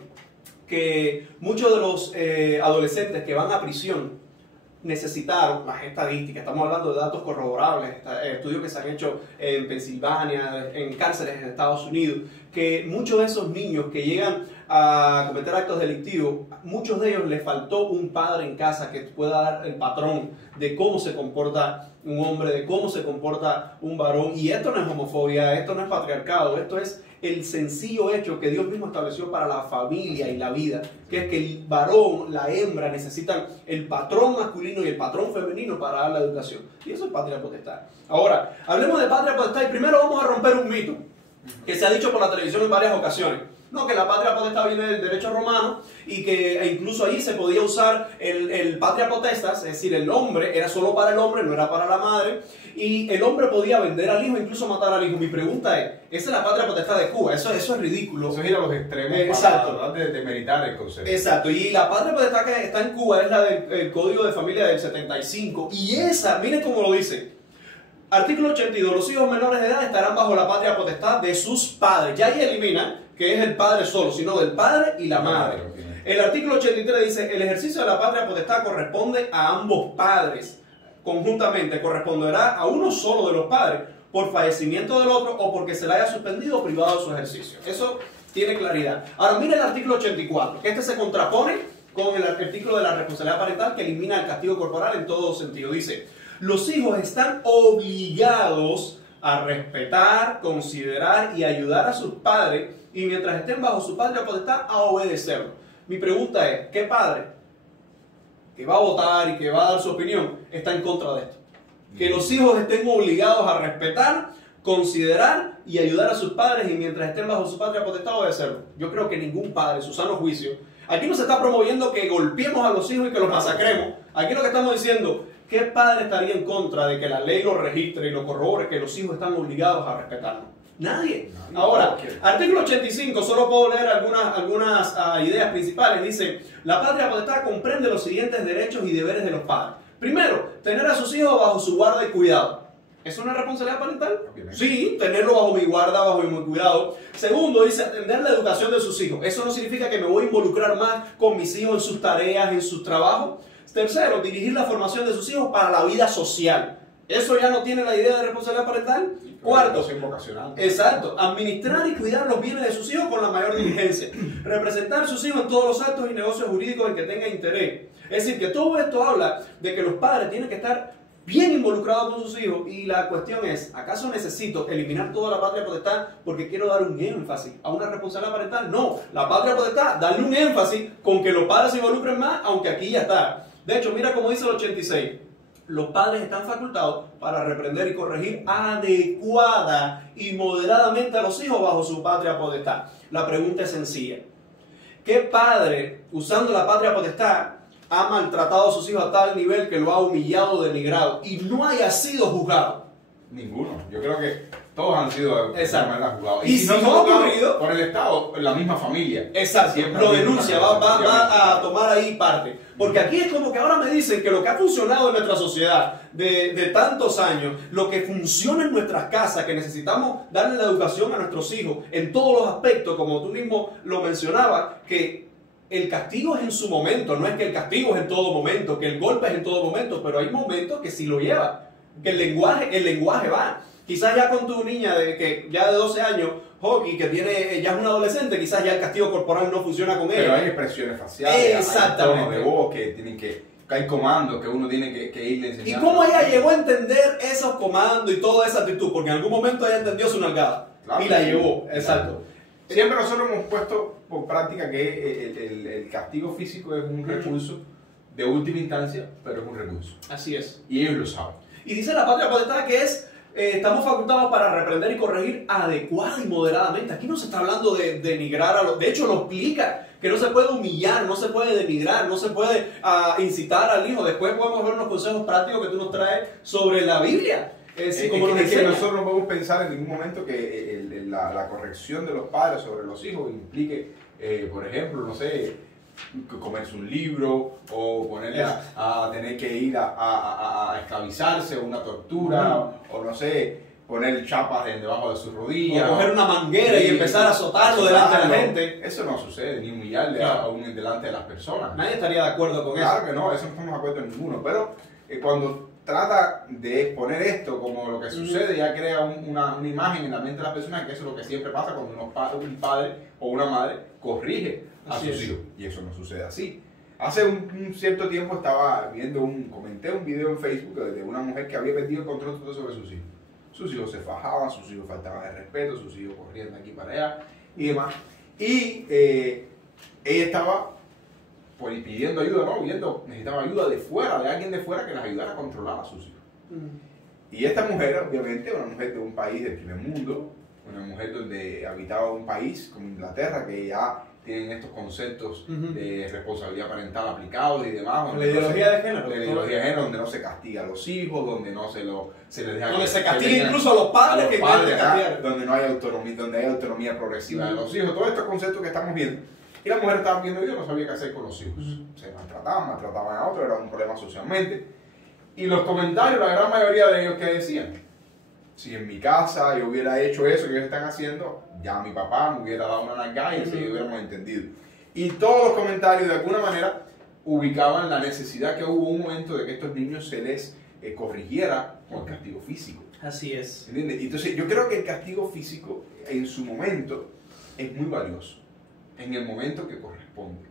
que muchos de los adolescentes que van a prisión necesitaron, las estadísticas, estamos hablando de datos corroborables, estudios que se han hecho en Pensilvania, en cárceles en Estados Unidos, que muchos de esos niños que llegan a cometer actos delictivos, muchos de ellos les faltó un padre en casa que pueda dar el patrón de cómo se comporta un hombre, de cómo se comporta un varón. Y esto no es homofobia, esto no es patriarcado, esto es el sencillo hecho que Dios mismo estableció para la familia y la vida, que es que el varón, la hembra necesitan el patrón masculino y el patrón femenino para dar la educación. Y eso es Patria Potestad. Ahora, hablemos de Patria Potestad y primero vamos a romper un mito que se ha dicho por la televisión en varias ocasiones. No, que la Patria Potestad viene del derecho romano y que incluso allí se podía usar el Patria Potestas, es decir, el hombre era solo para el hombre, no era para la madre, y el hombre podía vender al hijo, incluso matar al hijo. Mi pregunta es, esa es la Patria Potestad de Cuba, eso es ridículo. Eso es ir a los extremos exacto, para demeritar el concepto. Exacto, y la Patria Potestad que está en Cuba es la del Código de Familia del 75, y esa, miren cómo lo dice. Artículo 82, los hijos menores de edad estarán bajo la Patria Potestad de sus padres. Ya ahí elimina que es el padre solo, sino del padre y la madre. El artículo 83 dice, el ejercicio de la Patria Potestad corresponde a ambos padres. Conjuntamente corresponderá a uno solo de los padres, por fallecimiento del otro o porque se le haya suspendido o privado de su ejercicio. Eso tiene claridad. Ahora mire el artículo 84, que este se contrapone con el artículo de la responsabilidad parental que elimina el castigo corporal en todo sentido. Dice, los hijos están obligados a respetar, considerar y ayudar a sus padres y mientras estén bajo su Patria Potestad a obedecerlo. Mi pregunta es, ¿qué padre que va a votar y que va a dar su opinión está en contra de esto? Que los hijos estén obligados a respetar, considerar y ayudar a sus padres y mientras estén bajo su Patria Potestad a obedecerlo. Yo creo que ningún padre, en su sano juicio, aquí no se está promoviendo que golpeemos a los hijos y que los masacremos. Aquí lo que estamos diciendo, ¿qué padre estaría en contra de que la ley lo registre y lo corrobore que los hijos están obligados a respetarlo? Nadie. Ahora, artículo 85, solo puedo leer algunas ideas principales. Dice, la Patria Potestad comprende los siguientes derechos y deberes de los padres. Primero, tener a sus hijos bajo su guarda y cuidado. ¿Es una responsabilidad parental? Sí, tenerlo bajo mi guarda, bajo mi cuidado. Segundo, dice atender la educación de sus hijos. Eso no significa que me voy a involucrar más con mis hijos en sus tareas, en sus trabajos. Tercero, dirigir la formación de sus hijos para la vida social. ¿Eso ya no tiene la idea de responsabilidad parental? Cuarto, exacto, administrar y cuidar los bienes de sus hijos con la mayor diligencia. Representar a sus hijos en todos los actos y negocios jurídicos en que tenga interés. Es decir, que todo esto habla de que los padres tienen que estar bien involucrados con sus hijos y la cuestión es, ¿acaso necesito eliminar toda la Patria Potestad porque quiero dar un énfasis a una responsabilidad parental? No, la Patria Potestad, darle un énfasis con que los padres se involucren más, aunque aquí ya está. De hecho, mira cómo dice el 86. Los padres están facultados para reprender y corregir adecuada y moderadamente a los hijos bajo su Patria Potestad. La pregunta es sencilla. ¿Qué padre, usando la Patria Potestad, ha maltratado a sus hijos a tal nivel que lo ha humillado, denigrado y no haya sido juzgado? Ninguno. Yo creo que todos han sido juzgados. Y si no ha ocurrido por el Estado, la misma familia. Exacto. Siempre lo denuncia, va a tomar ahí parte. Porque aquí es como que ahora me dicen que lo que ha funcionado en nuestra sociedad de tantos años, lo que funciona en nuestras casas, que necesitamos darle la educación a nuestros hijos en todos los aspectos, como tú mismo lo mencionabas, que el castigo es en su momento, no es que el castigo es en todo momento, que el golpe es en todo momento, pero hay momentos que sí lo lleva, que el lenguaje va. Quizás ya con tu niña que ya de 12 años, Hockey, que tiene ya es un adolescente, quizás ya el castigo corporal no funciona con ella. Pero hay expresiones faciales, exactamente, hay tonos de voz que tienen que hay comandos que uno tiene que irle enseñando. ¿Y cómo ella llegó a entender esos comandos y toda esa actitud? Porque en algún momento ella entendió su nalgada y la llevó, exacto. Siempre nosotros hemos puesto por práctica que el castigo físico es un recurso de última instancia, pero es un recurso. Así es. Y ellos lo saben. Y dice la patria potestad que estamos facultados para reprender y corregir adecuada y moderadamente. Aquí no se está hablando de denigrar a los... De hecho, lo explica, que no se puede humillar, no se puede denigrar, no se puede incitar al hijo. Después podemos ver unos consejos prácticos que tú nos traes sobre la Biblia. Como es que nosotros no podemos pensar en ningún momento que la corrección de los padres sobre los hijos implique, por ejemplo, no sé, comerse un libro o ponerle a tener que ir a esclavizarse o una tortura o no sé, poner chapas debajo de sus rodillas o coger una manguera y empezar a azotarlo delante de la gente. Eso no sucede, ni humillarle aún delante de las personas. Nadie estaría de acuerdo con eso. Claro que no, eso no estamos de acuerdo en ninguno, pero cuando trata de exponer esto como lo que sucede, ya crea una imagen en la mente de las personas, que eso es lo que siempre pasa cuando un padre o una madre corrige a sus hijos, y eso no sucede así. Hace un cierto tiempo estaba comenté un video en Facebook de una mujer que había perdido el control total sobre sus hijos. Sus hijos se fajaban, sus hijos faltaban de respeto, sus hijos corrían de aquí para allá y demás. Y ella estaba pidiendo ayuda, ¿no? Necesitaba ayuda de fuera, de alguien de fuera que las ayudara a controlar a sus hijos. Y esta mujer, obviamente, una mujer de un país del primer mundo, una mujer donde habitaba un país como Inglaterra, que ya tienen estos conceptos de responsabilidad parental aplicados y demás. La ideología de género. La ideología de género, donde no se castiga a los hijos, donde no se les deja... Donde se castiga incluso a los padres que quieren castigar. Donde no hay autonomía, donde hay autonomía progresiva de los hijos. Todos estos conceptos que estamos viendo. Y la mujer estaba viendo yo, no sabía qué hacer con los hijos. Se maltrataban a otros, era un problema socialmente. Y los comentarios, la gran mayoría de ellos que decían, si en mi casa yo hubiera hecho eso que ellos están haciendo, ya mi papá me hubiera dado una nalgada y así hubiéramos entendido. Y todos los comentarios de alguna manera ubicaban la necesidad que hubo un momento de que estos niños se les corrigiera con castigo físico. Así es. ¿Entiendes? Entonces yo creo que el castigo físico en su momento es muy valioso, en el momento que corresponde.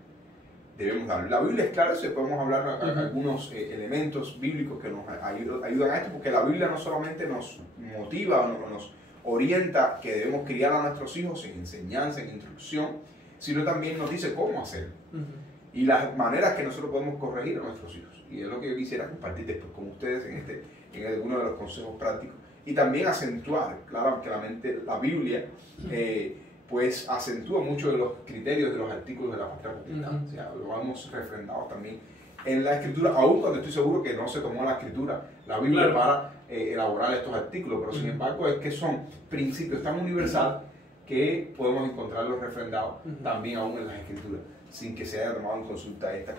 Debemos darlo. La Biblia es clara, podemos hablar de algunos elementos bíblicos que nos ayudan a esto, porque la Biblia no solamente nos motiva, nos orienta que debemos criar a nuestros hijos en enseñanza, en instrucción, sino también nos dice cómo hacerlo y las maneras que nosotros podemos corregir a nuestros hijos. Y es lo que yo quisiera compartir después con ustedes en alguno de los consejos prácticos. Y también acentuar, claro, que la Biblia pues acentúa mucho de los criterios de los artículos de la patria potestad. O sea, lo hemos refrendado también en la escritura, aun cuando estoy seguro que no se tomó la escritura, la Biblia, para elaborar estos artículos, pero sin embargo es que son principios tan universales que podemos encontrarlos refrendados también aún en las escrituras, sin que se haya tomado en consulta estas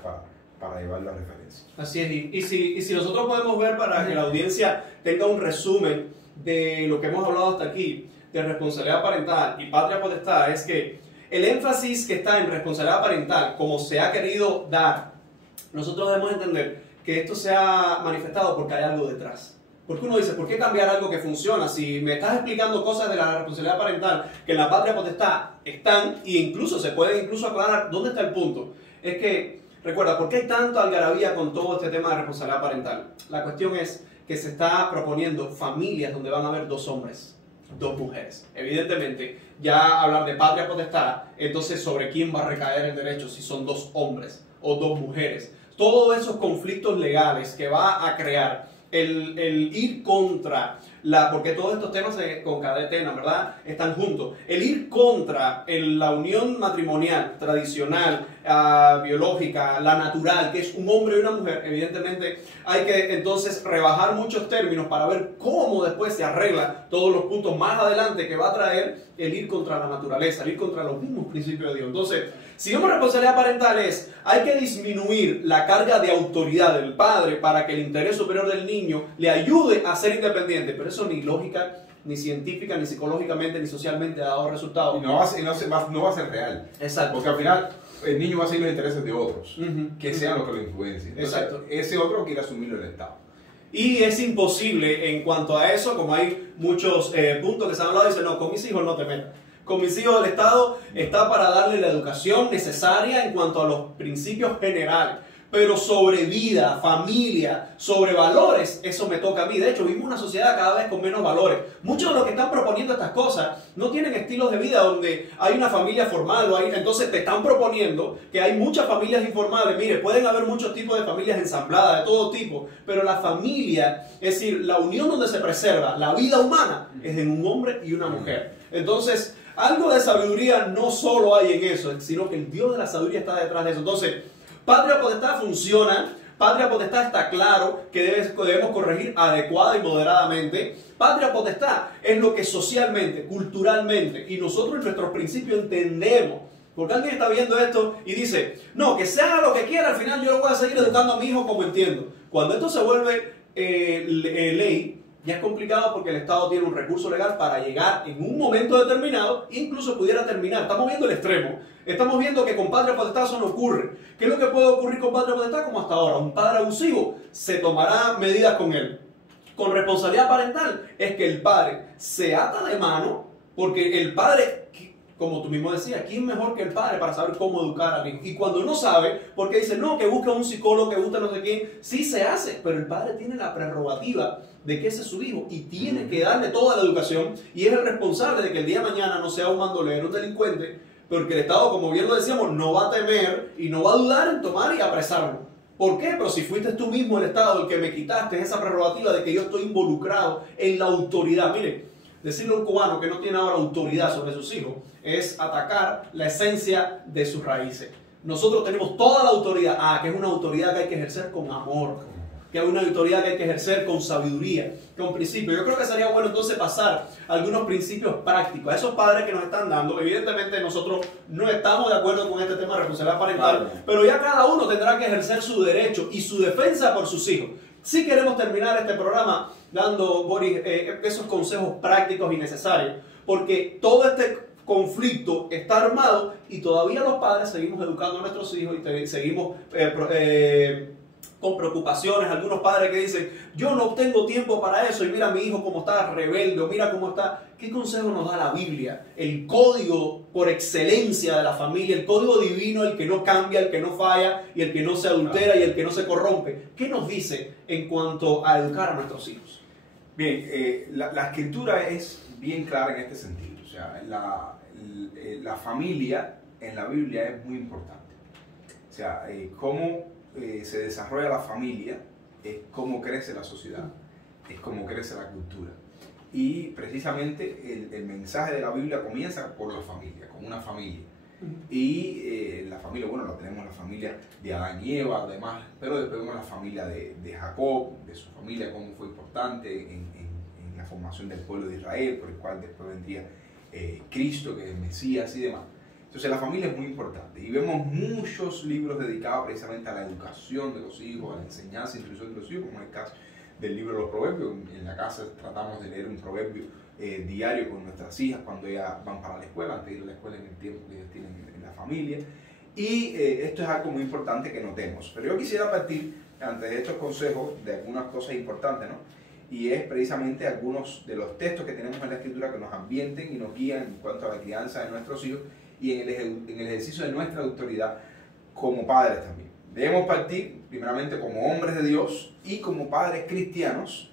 para llevar la referencia. Así es, y si nosotros podemos ver, para que la audiencia tenga un resumen de lo que hemos hablado hasta aquí, de responsabilidad parental y patria potestad, es que el énfasis que está en responsabilidad parental, como se ha querido dar, nosotros debemos entender que esto se ha manifestado porque hay algo detrás. Porque uno dice, ¿por qué cambiar algo que funciona? Si me estás explicando cosas de la responsabilidad parental que en la patria potestad están, e incluso se puede aclarar dónde está el punto. Es que, recuerda, ¿por qué hay tanta algarabía con todo este tema de responsabilidad parental? La cuestión es que se está proponiendo familias donde van a haber 2 hombres, 2 mujeres. Evidentemente, ya hablar de patria potestad, entonces sobre quién va a recaer el derecho, si son 2 hombres o 2 mujeres. Todos esos conflictos legales que va a crear el ir contra porque todos estos temas se concadenan, ¿verdad? Están juntos. El ir contra la unión matrimonial tradicional, biológica, la natural, que es un hombre y una mujer, evidentemente hay que entonces rebajar muchos términos para ver cómo después se arregla todos los puntos más adelante que va a traer el ir contra la naturaleza, el ir contra los mismos principios de Dios. Entonces, si vemos responsabilidad parental hay que disminuir la carga de autoridad del padre para que el interés superior del niño le ayude a ser independiente, pero eso ni lógica, ni científica, ni psicológicamente, ni socialmente ha dado resultados. Y no va a ser real. Exacto. Porque al final el niño va a seguir los intereses de otros, que sean los que lo influencien. Exacto. Ese otro quiere asumirlo el Estado. Y es imposible en cuanto a eso, como hay muchos puntos que se han hablado, dicen, no, con mis hijos no te metas. Con mis hijos el Estado está para darle la educación necesaria en cuanto a los principios generales. pero sobre vida, familia, sobre valores, eso me toca a mí. De hecho, vivimos una sociedad cada vez con menos valores. Muchos de los que están proponiendo estas cosas no tienen estilos de vida donde hay una familia formal, entonces te están proponiendo que hay muchas familias informales. Mire, pueden haber muchos tipos de familias ensambladas, de todo tipo, pero la familia, es decir, la unión donde se preserva la vida humana, es en un hombre y una mujer. Entonces, algo de sabiduría no solo hay en eso, sino que el Dios de la sabiduría está detrás de eso. Entonces, patria potestad funciona, patria potestad está claro que debemos corregir adecuada y moderadamente. Patria potestad es lo que socialmente, culturalmente y nosotros en nuestros principios entendemos. Porque alguien está viendo esto y dice, no, que se haga lo que quiera, al final yo lo voy a seguir educando a mi hijo como entiendo. Cuando esto se vuelve ley, ya es complicado porque el Estado tiene un recurso legal para llegar en un momento determinado, incluso pudiera terminar. Estamos viendo el extremo. Estamos viendo que con patria potestad eso no ocurre. ¿Qué es lo que puede ocurrir con patria potestad? Como hasta ahora, un padre abusivo, se tomará medidas con él. Con responsabilidad parental es que el padre se ata de mano, porque el padre, como tú mismo decías, ¿quién mejor que el padre para saber cómo educar al hijo? Y cuando no sabe, porque dice, no, que busca un psicólogo, que busca no sé quién, sí se hace, pero el padre tiene la prerrogativa de que ese es su hijo y tiene que darle toda la educación y es el responsable de que el día de mañana no sea un bandolero, un delincuente, porque el Estado, como bien lo decíamos, no va a temer y no va a dudar en tomar y apresarlo. ¿Por qué? Pero si fuiste tú mismo el Estado el que me quitaste esa prerrogativa de que yo estoy involucrado en la autoridad. Mire, decirle a un cubano que no tiene ahora autoridad sobre sus hijos es atacar la esencia de sus raíces. Nosotros tenemos toda la autoridad, que es una autoridad que hay que ejercer con amor, que es una autoridad que hay que ejercer con sabiduría, con principios. Yo creo que sería bueno entonces pasar algunos principios prácticos a esos padres que nos están dando. Evidentemente nosotros no estamos de acuerdo con este tema de responsabilidad parental, pero ya cada uno tendrá que ejercer su derecho y su defensa por sus hijos. Si queremos terminar este programa dando, Boris, esos consejos prácticos y necesarios, porque todo este conflicto está armado y todavía los padres seguimos educando a nuestros hijos y seguimos con preocupaciones. Algunos padres que dicen, yo no tengo tiempo para eso y mira a mi hijo cómo está rebelde, o mira cómo está. ¿Qué consejo nos da la Biblia? El código por excelencia de la familia, el código divino, el que no cambia, el que no falla y el que no se adultera y el que no se corrompe. ¿Qué nos dice en cuanto a educar a nuestros hijos? Bien, la escritura es bien clara en este sentido. O sea, la familia en la Biblia es muy importante. O sea, cómo se desarrolla la familia es cómo crece la sociedad, es cómo crece la cultura. Y precisamente el mensaje de la Biblia comienza por la familia, con una familia. Y la familia, bueno, la tenemos la familia de Adán y Eva, además, pero después vemos la familia de Jacob, de su familia, cómo fue importante en la formación del pueblo de Israel, por el cual después vendría Cristo, que es el Mesías y demás. Entonces la familia es muy importante y vemos muchos libros dedicados precisamente a la educación de los hijos, a la enseñanza e instrucción de los hijos, como es el caso del libro de los Proverbios. En la casa tratamos de leer un proverbio diario con nuestras hijas cuando ellas van para la escuela, antes de ir a la escuela en el tiempo que ellas tienen en la familia. Y esto es algo muy importante que notemos. Pero yo quisiera partir, antes de estos consejos, de algunas cosas importantes, ¿no? Y es precisamente algunos de los textos que tenemos en la Escritura que nos ambienten y nos guían en cuanto a la crianza de nuestros hijos y en el ejercicio de nuestra autoridad como padres también. Debemos partir primeramente como hombres de Dios y como padres cristianos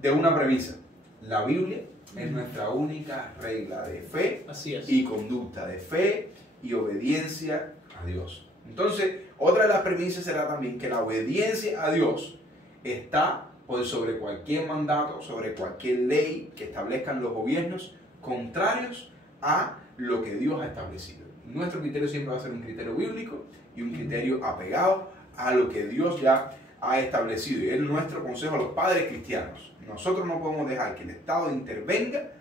de una premisa. La Biblia es nuestra única regla de fe y conducta, de fe y obediencia a Dios. Entonces, otra de las premisas será también que la obediencia a Dios está por sobre cualquier mandato, sobre cualquier ley que establezcan los gobiernos contrarios a lo que Dios ha establecido. Nuestro criterio siempre va a ser un criterio bíblico y un criterio apegado a lo que Dios ya ha establecido. Y es nuestro consejo a los padres cristianos. Nosotros no podemos dejar que el Estado intervenga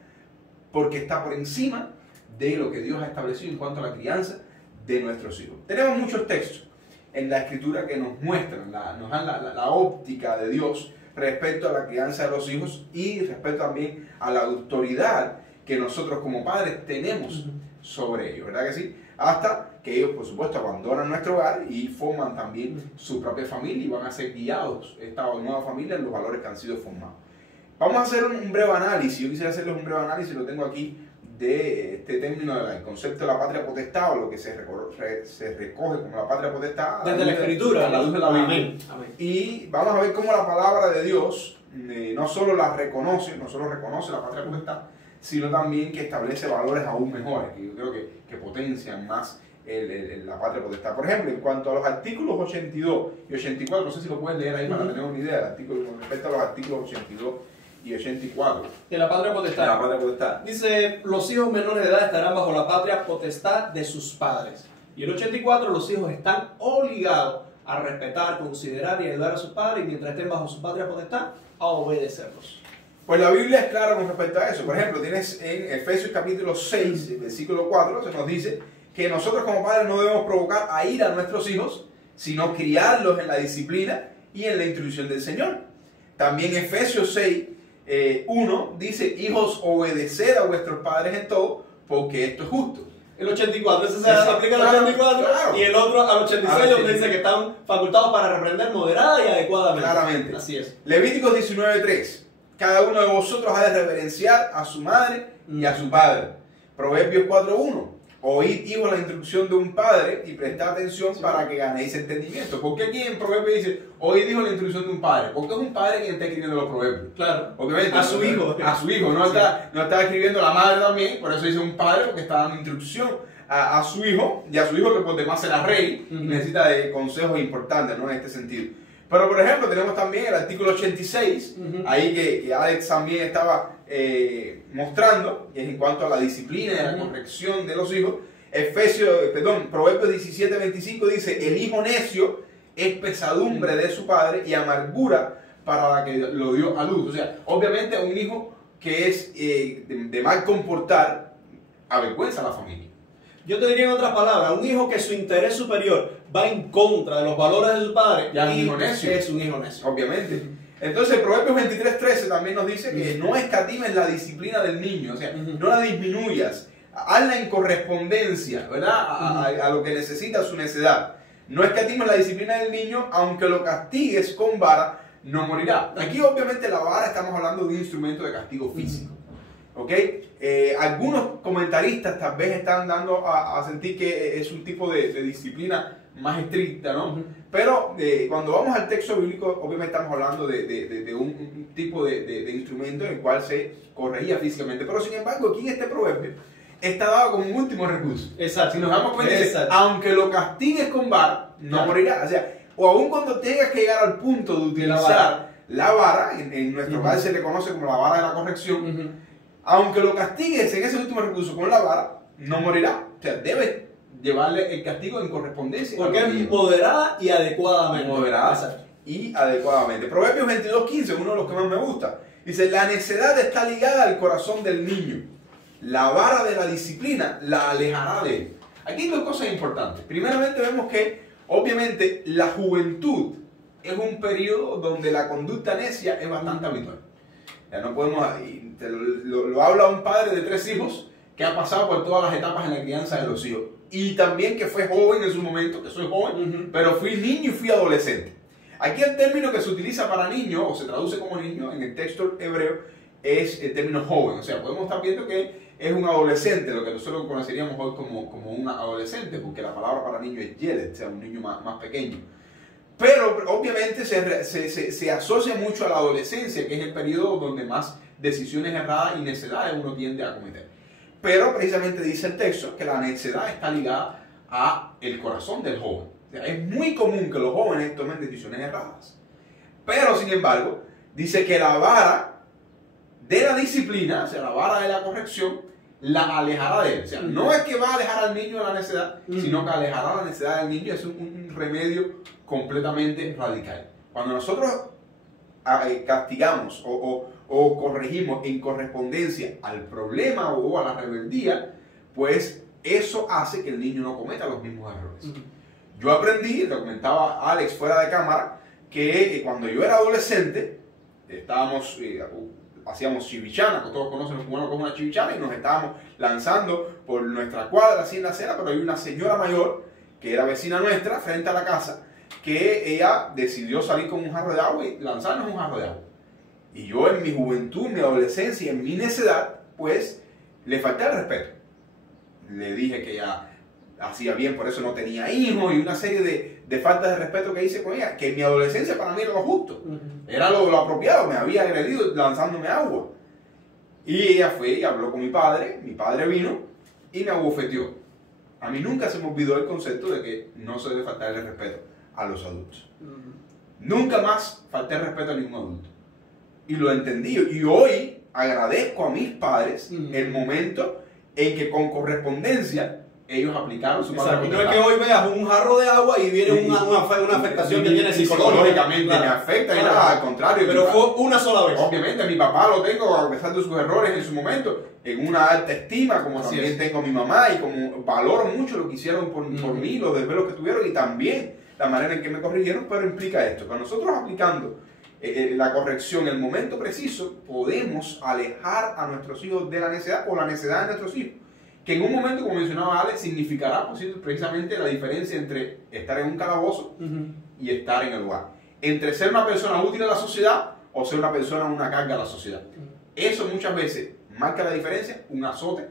porque está por encima de lo que Dios ha establecido en cuanto a la crianza de nuestros hijos. Tenemos muchos textos en la Escritura que nos muestran, nos dan la óptica de Dios respecto a la crianza de los hijos y respecto también a la autoridad que nosotros como padres tenemos sobre ellos, ¿verdad que sí? Hasta que ellos, por supuesto, abandonan nuestro hogar y forman también su propia familia y van a ser guiados, esta nueva familia, en los valores que han sido formados. Vamos a hacer un breve análisis. Yo quisiera hacerles un breve análisis, lo tengo aquí, de este término del concepto de la patria potestad, o lo que se recoge como la patria potestad desde la Escritura, a la luz de la Biblia. Amén. Amén. Y vamos a ver cómo la palabra de Dios no solo la reconoce, no solo reconoce la patria potestad, sino también que establece valores aún mejores, que yo creo que potencian más la patria potestad. Por ejemplo, en cuanto a los artículos 82 y 84, no sé si lo puedes leer ahí para tener una idea del artículo, con respecto a los artículos 82 y 84 de la patria potestad. de la patria potestad. Dice, los hijos menores de edad estarán bajo la patria potestad de sus padres. Y el 84, los hijos están obligados a respetar, considerar y ayudar a sus padres, y mientras estén bajo su patria potestad, a obedecerlos. Pues la Biblia es clara con respecto a eso. Por ejemplo, tienes en Efesios capítulo 6, versículo 4, se nos dice que nosotros como padres no debemos provocar a ira a nuestros hijos, sino criarlos en la disciplina y en la instrucción del Señor. También Efesios 6, 1 dice, hijos, obedeced a vuestros padres en todo, porque esto es justo. El 84, ese se Exacto, aplica al claro, 84, claro. y el otro al 86, donde dice que están facultados para reprender moderada y adecuadamente. Claramente. Así es. Levíticos 19:3. Cada uno de vosotros ha de reverenciar a su madre y a su padre. Proverbios 4:1. Oíd, hijos, la instrucción de un padre y prestad atención para que ganéis entendimiento. ¿Por qué aquí en Proverbios dice, oíd, hijos, la instrucción de un padre? Porque es un padre quien está escribiendo los proverbios. Claro. Obviamente, A su hijo. A su hijo. No está escribiendo la madre también, por eso dice un padre, porque está dando instrucción a su hijo, y a su hijo que por demás será rey, y necesita de consejos importantes, ¿no? En este sentido. Pero, por ejemplo, tenemos también el artículo 86, ahí que Alex también estaba mostrando, en cuanto a la disciplina y a la corrección de los hijos. Proverbios 17:25 dice, el hijo necio es pesadumbre de su padre y amargura para la que lo dio a luz. O sea, obviamente un hijo que es de mal comportar avergüenza a la familia. Yo te diría en otras palabras, un hijo que su interés superior va en contra de los valores de su padre, ya es un hijo necio. Es un hijo necio. Obviamente. Entonces, Proverbios 23:13 también nos dice que no escatimes la disciplina del niño, o sea, no la disminuyas, hazla en correspondencia, ¿verdad? A lo que necesita su necedad. No escatimes la disciplina del niño, aunque lo castigues con vara, no morirá. Aquí, obviamente, la vara estamos hablando de un instrumento de castigo físico. ¿Ok? Algunos comentaristas tal vez están dando a sentir que es un tipo de disciplina más estricta, ¿no? Pero cuando vamos al texto bíblico, obviamente estamos hablando de un tipo de instrumento en el cual se corregía físicamente. Pero sin embargo, aquí en este proverbio está dado como un último recurso. Exacto. Si nos damos cuenta, dice, aunque lo castigues con vara, no morirá. O sea, o aún cuando tengas que llegar al punto de utilizar la vara, en nuestro caso se le conoce como la vara de la corrección, aunque lo castigues en ese último recurso con la vara, no morirá. O sea, debes llevarle el castigo en correspondencia. Porque es moderada y adecuadamente. Moderada y adecuadamente. Proverbios 22:15, uno de los que más me gusta. Dice, la necedad está ligada al corazón del niño. La vara de la disciplina la alejará de él. Aquí hay dos cosas importantes. Primeramente vemos que, obviamente, la juventud es un periodo donde la conducta necia es bastante habitual. Ya no podemos, lo habla un padre de 3 hijos que ha pasado por todas las etapas en la crianza de los hijos. Y también que fue joven en su momento, que soy joven, pero fui niño y fui adolescente. Aquí el término que se utiliza para niño, o se traduce como niño en el texto hebreo, es el término joven. O sea, podemos estar viendo que es un adolescente, lo que nosotros conoceríamos hoy como un adolescente, porque la palabra para niño es yeled, o sea, un niño más pequeño. Pero obviamente se asocia mucho a la adolescencia, que es el periodo donde más decisiones erradas y necedades uno tiende a cometer. Pero precisamente dice el texto que la necedad está ligada a el corazón del joven. O sea, es muy común que los jóvenes tomen decisiones erradas. Pero sin embargo, dice que la vara de la disciplina, o sea, la vara de la corrección, la alejará de él. O sea, no es que va a alejar al niño de la necedad, sino que alejará la necedad del niño. Es un remedio completamente radical. Cuando nosotros castigamos o corregimos en correspondencia al problema o a la rebeldía, pues eso hace que el niño no cometa los mismos errores. Yo aprendí, lo comentaba Alex fuera de cámara, que cuando yo era adolescente, hacíamos chivichana, que todos conocen los cubanos como una chivichana, y nos estábamos lanzando por nuestra cuadra así en la acera, pero hay una señora mayor que era vecina nuestra frente a la casa, que ella decidió salir con un jarro de agua y lanzarnos un jarro de agua. Y yo en mi juventud, en mi adolescencia y en mi necedad, pues Le falté el respeto. Le dije que ya hacía bien, por eso no tenía hijos y una serie de faltas de respeto que hice con ella, que en mi adolescencia para mí era lo justo, era lo apropiado, me había agredido lanzándome agua. Y ella fue y habló con mi padre vino y me abofeteó. A mí nunca se me olvidó el concepto de que no se debe faltar el respeto a los adultos. Nunca más falté el respeto a ningún adulto. Y lo entendí. Y hoy agradezco a mis padres el momento en que con correspondencia ellos aplicaron su palabra. Y no es que hoy veas un jarro de agua y viene una afectación que tiene psicológicamente, claro, me afecta y nada, al contrario. Pero fue una sola vez. Obviamente, mi papá lo tengo, a pesar de sus errores en su momento, en una alta estima, como así también tengo a mi mamá, y como valoro mucho lo que hicieron por mí, los desvelos que tuvieron y también la manera en que me corrigieron, pero implica esto, que nosotros aplicando la corrección en el momento preciso, podemos alejar a nuestros hijos de la necedad o la necedad de nuestros hijos. Que en un momento, como mencionaba Alex, significará precisamente la diferencia entre estar en un calabozo y estar en el hogar. Entre ser una persona útil a la sociedad o ser una persona una carga a la sociedad. Eso muchas veces marca la diferencia, un azote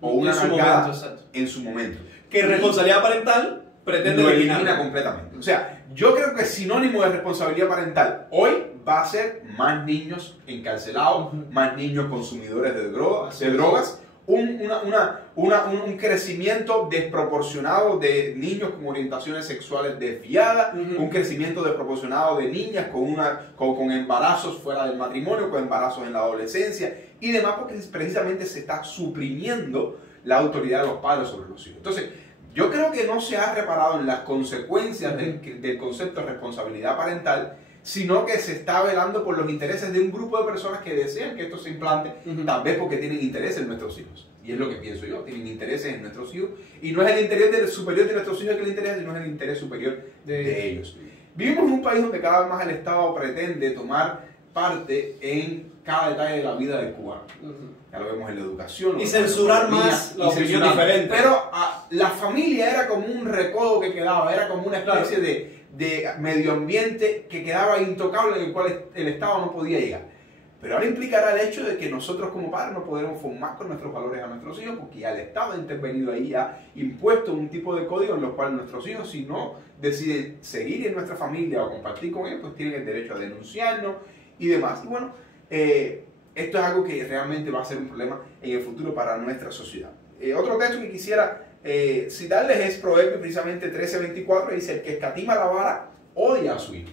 o una cargada en su momento. Que responsabilidad parental pretende lo elimina completamente. O sea, yo creo que sinónimo de responsabilidad parental hoy va a ser más niños encarcelados, más niños consumidores de drogas, un crecimiento desproporcionado de niños con orientaciones sexuales desviadas, un crecimiento desproporcionado de niñas con embarazos fuera del matrimonio, con embarazos en la adolescencia y demás, porque precisamente se está suprimiendo la autoridad de los padres sobre los hijos. Entonces, yo creo que no se ha reparado en las consecuencias del concepto de responsabilidad parental, sino que se está velando por los intereses de un grupo de personas que desean que esto se implante, tal vez porque tienen interés en nuestros hijos. Y es lo que pienso yo, tienen intereses en nuestros hijos. Y no es el interés superior de nuestros hijos que les interesa, sino es el interés superior de ellos. Vivimos en un país donde cada vez más el Estado pretende tomar parte en cada detalle de la vida del cubano. Ya lo vemos en la educación. Y censurar más la opinión diferente. Pero la familia era como un recodo que quedaba, era como una especie de medio ambiente que quedaba intocable en el cual el Estado no podía llegar. Pero ahora implicará el hecho de que nosotros como padres no podremos formar con nuestros valores a nuestros hijos, porque ya el Estado ha intervenido ahí, ha impuesto un tipo de código en los cuales nuestros hijos, si no deciden seguir en nuestra familia o compartir con ellos, pues tienen el derecho a denunciarnos y demás. Y bueno, esto es algo que realmente va a ser un problema en el futuro para nuestra sociedad. Otro texto que quisiera citarles es Proverbios precisamente 13:24, dice: el que escatima la vara odia a su hijo.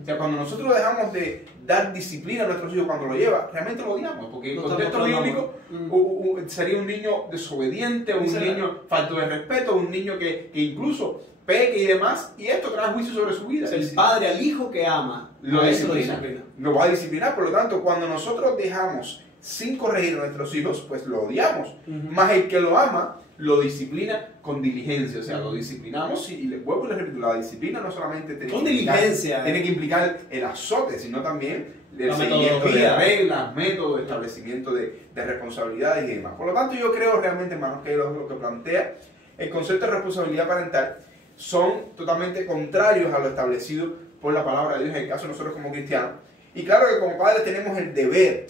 O sea, cuando nosotros dejamos de dar disciplina a nuestros hijos cuando lo lleva, realmente lo odiamos, porque en el contexto bíblico sería un niño desobediente, un niño falto de respeto, un niño que incluso peque y demás, y esto trae juicio sobre su vida. El padre al hijo que ama lo va a disciplinar. Por lo tanto, cuando nosotros dejamos sin corregir a nuestros hijos, pues lo odiamos. Más el que lo ama lo disciplina con diligencia, o sea, lo disciplinamos y le vuelvo a la repito, la disciplina no solamente tiene que implicar el azote, sino también el seguimiento de reglas, métodos, establecimiento de responsabilidades y demás. Por lo tanto, yo creo realmente, hermanos, que lo que plantea el concepto de responsabilidad parental son totalmente contrarios a lo establecido por la palabra de Dios en el caso de nosotros como cristianos. Y claro que como padres tenemos el deber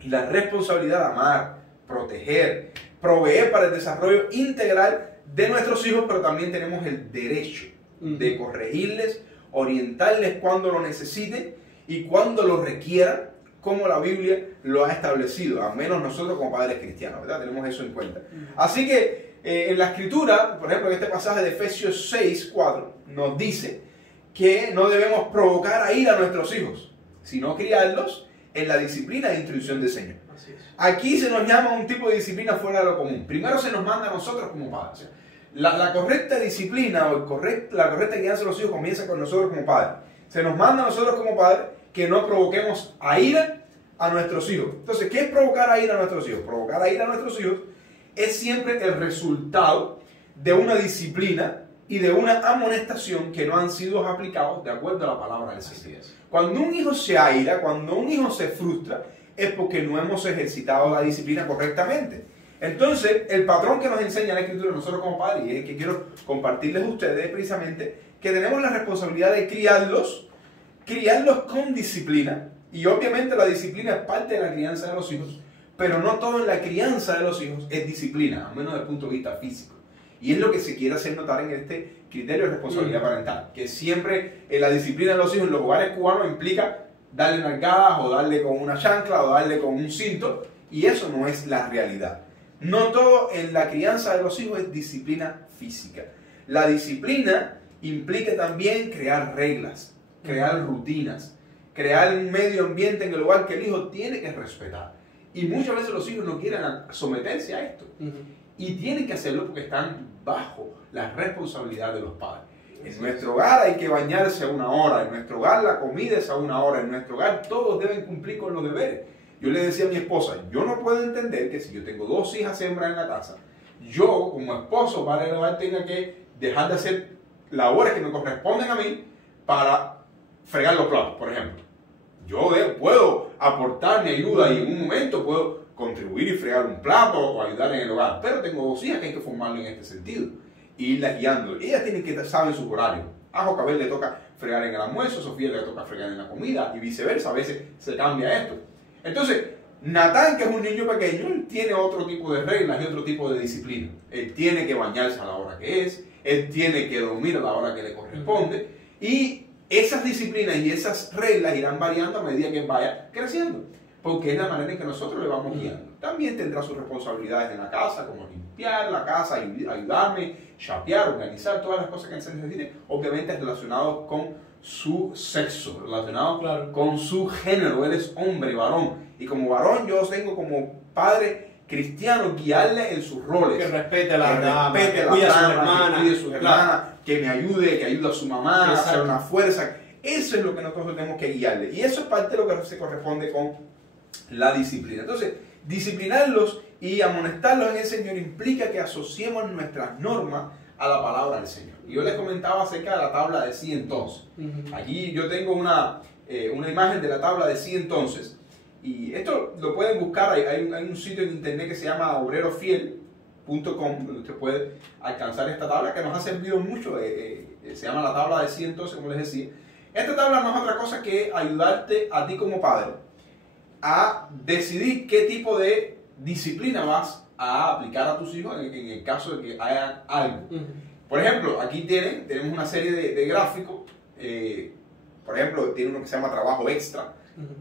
y la responsabilidad de amar, proteger, proveer para el desarrollo integral de nuestros hijos, pero también tenemos el derecho de corregirles, orientarles cuando lo necesiten y cuando lo requieran, como la Biblia lo ha establecido, al menos nosotros como padres cristianos, ¿verdad? Tenemos eso en cuenta. Así que en la Escritura, por ejemplo en este pasaje de Efesios 6:4, nos dice que no debemos provocar a ira a nuestros hijos, sino criarlos en la disciplina e instrucción del Señor. Aquí se nos llama un tipo de disciplina fuera de lo común. Primero se nos manda a nosotros como padres. O sea, la correcta disciplina o la correcta guianza de los hijos comienza con nosotros como padres. Se nos manda a nosotros como padres que no provoquemos a ira a nuestros hijos. Entonces, ¿qué es provocar a ira a nuestros hijos? Provocar a ira a nuestros hijos es siempre el resultado de una disciplina y de una amonestación que no han sido aplicados de acuerdo a la palabra del Señor. Cuando un hijo se aira, cuando un hijo se frustra, es porque no hemos ejercitado la disciplina correctamente. Entonces, el patrón que nos enseña la Escritura nosotros como padres, y es el que quiero compartirles a ustedes, es precisamente que tenemos la responsabilidad de criarlos con disciplina, y obviamente la disciplina es parte de la crianza de los hijos, Pero no todo en la crianza de los hijos es disciplina, al menos desde el punto de vista físico. Y es lo que se quiere hacer notar en este criterio de responsabilidad parental, que siempre la disciplina de los hijos en los hogares cubanos implica darle nalgadas o darle con una chancla o darle con un cinto, y eso no es la realidad. No todo en la crianza de los hijos es disciplina física. La disciplina implica también crear reglas, crear rutinas, crear un medio ambiente en el hogar que el hijo tiene que respetar. Y muchas veces los hijos no quieren someterse a esto. Y tienen que hacerlo porque están bajo la responsabilidad de los padres. En nuestro hogar hay que bañarse a una hora, en nuestro hogar la comida es a una hora, en nuestro hogar todos deben cumplir con los deberes. Yo le decía a mi esposa, yo no puedo entender que si yo tengo 2 hijas hembras en la casa, yo como esposo, padre del hogar, tenga que dejar de hacer labores que me corresponden a mí para fregar los platos, por ejemplo. Yo puedo aportar mi ayuda y en un momento puedo contribuir y fregar un plato o ayudar en el hogar, pero tengo 2 hijas que hay que formarlo en este sentido e irlas guiando. Ellas tienen que saber sus horarios. A Jocabel le toca fregar en el almuerzo, a Sofía le toca fregar en la comida y viceversa, a veces se cambia esto. Entonces, Natán, que es un niño pequeño, él tiene otro tipo de reglas y otro tipo de disciplina. Él tiene que bañarse a la hora que es, él tiene que dormir a la hora que le corresponde, y esas disciplinas y esas reglas irán variando a medida que vaya creciendo, porque es la manera en que nosotros le vamos guiando. También tendrá sus responsabilidades en la casa, como limpiar la casa, ayudarme, chapear, organizar, todas las cosas que se necesiten, obviamente relacionados con su sexo, relacionado con su género. Él es hombre, varón, y como varón yo tengo como padre cristiano guiarle en sus roles, que respete a la dama, que cuide a sus hermanas, que me ayude, que ayude a su mamá, a hacer una fuerza. Eso es lo que nosotros tenemos que guiarle, y eso es parte de lo que se corresponde con la disciplina. Entonces, disciplinarlos y amonestarlos en el Señor implica que asociemos nuestras normas a la palabra del Señor. Y yo les comentaba acerca de la tabla de sí entonces. Aquí yo tengo una imagen de la tabla de sí entonces, y esto lo pueden buscar, hay un sitio en internet que se llama obrerofiel.com, donde usted puede alcanzar esta tabla que nos ha servido mucho, se llama la tabla de sí entonces, como les decía. Esta tabla no es otra cosa que ayudarte a ti como padre a decidir qué tipo de disciplina vas a aplicar a tus hijos en el caso de que hagan algo. Por ejemplo, aquí tenemos una serie de gráficos. Por ejemplo, tiene uno que se llama trabajo extra,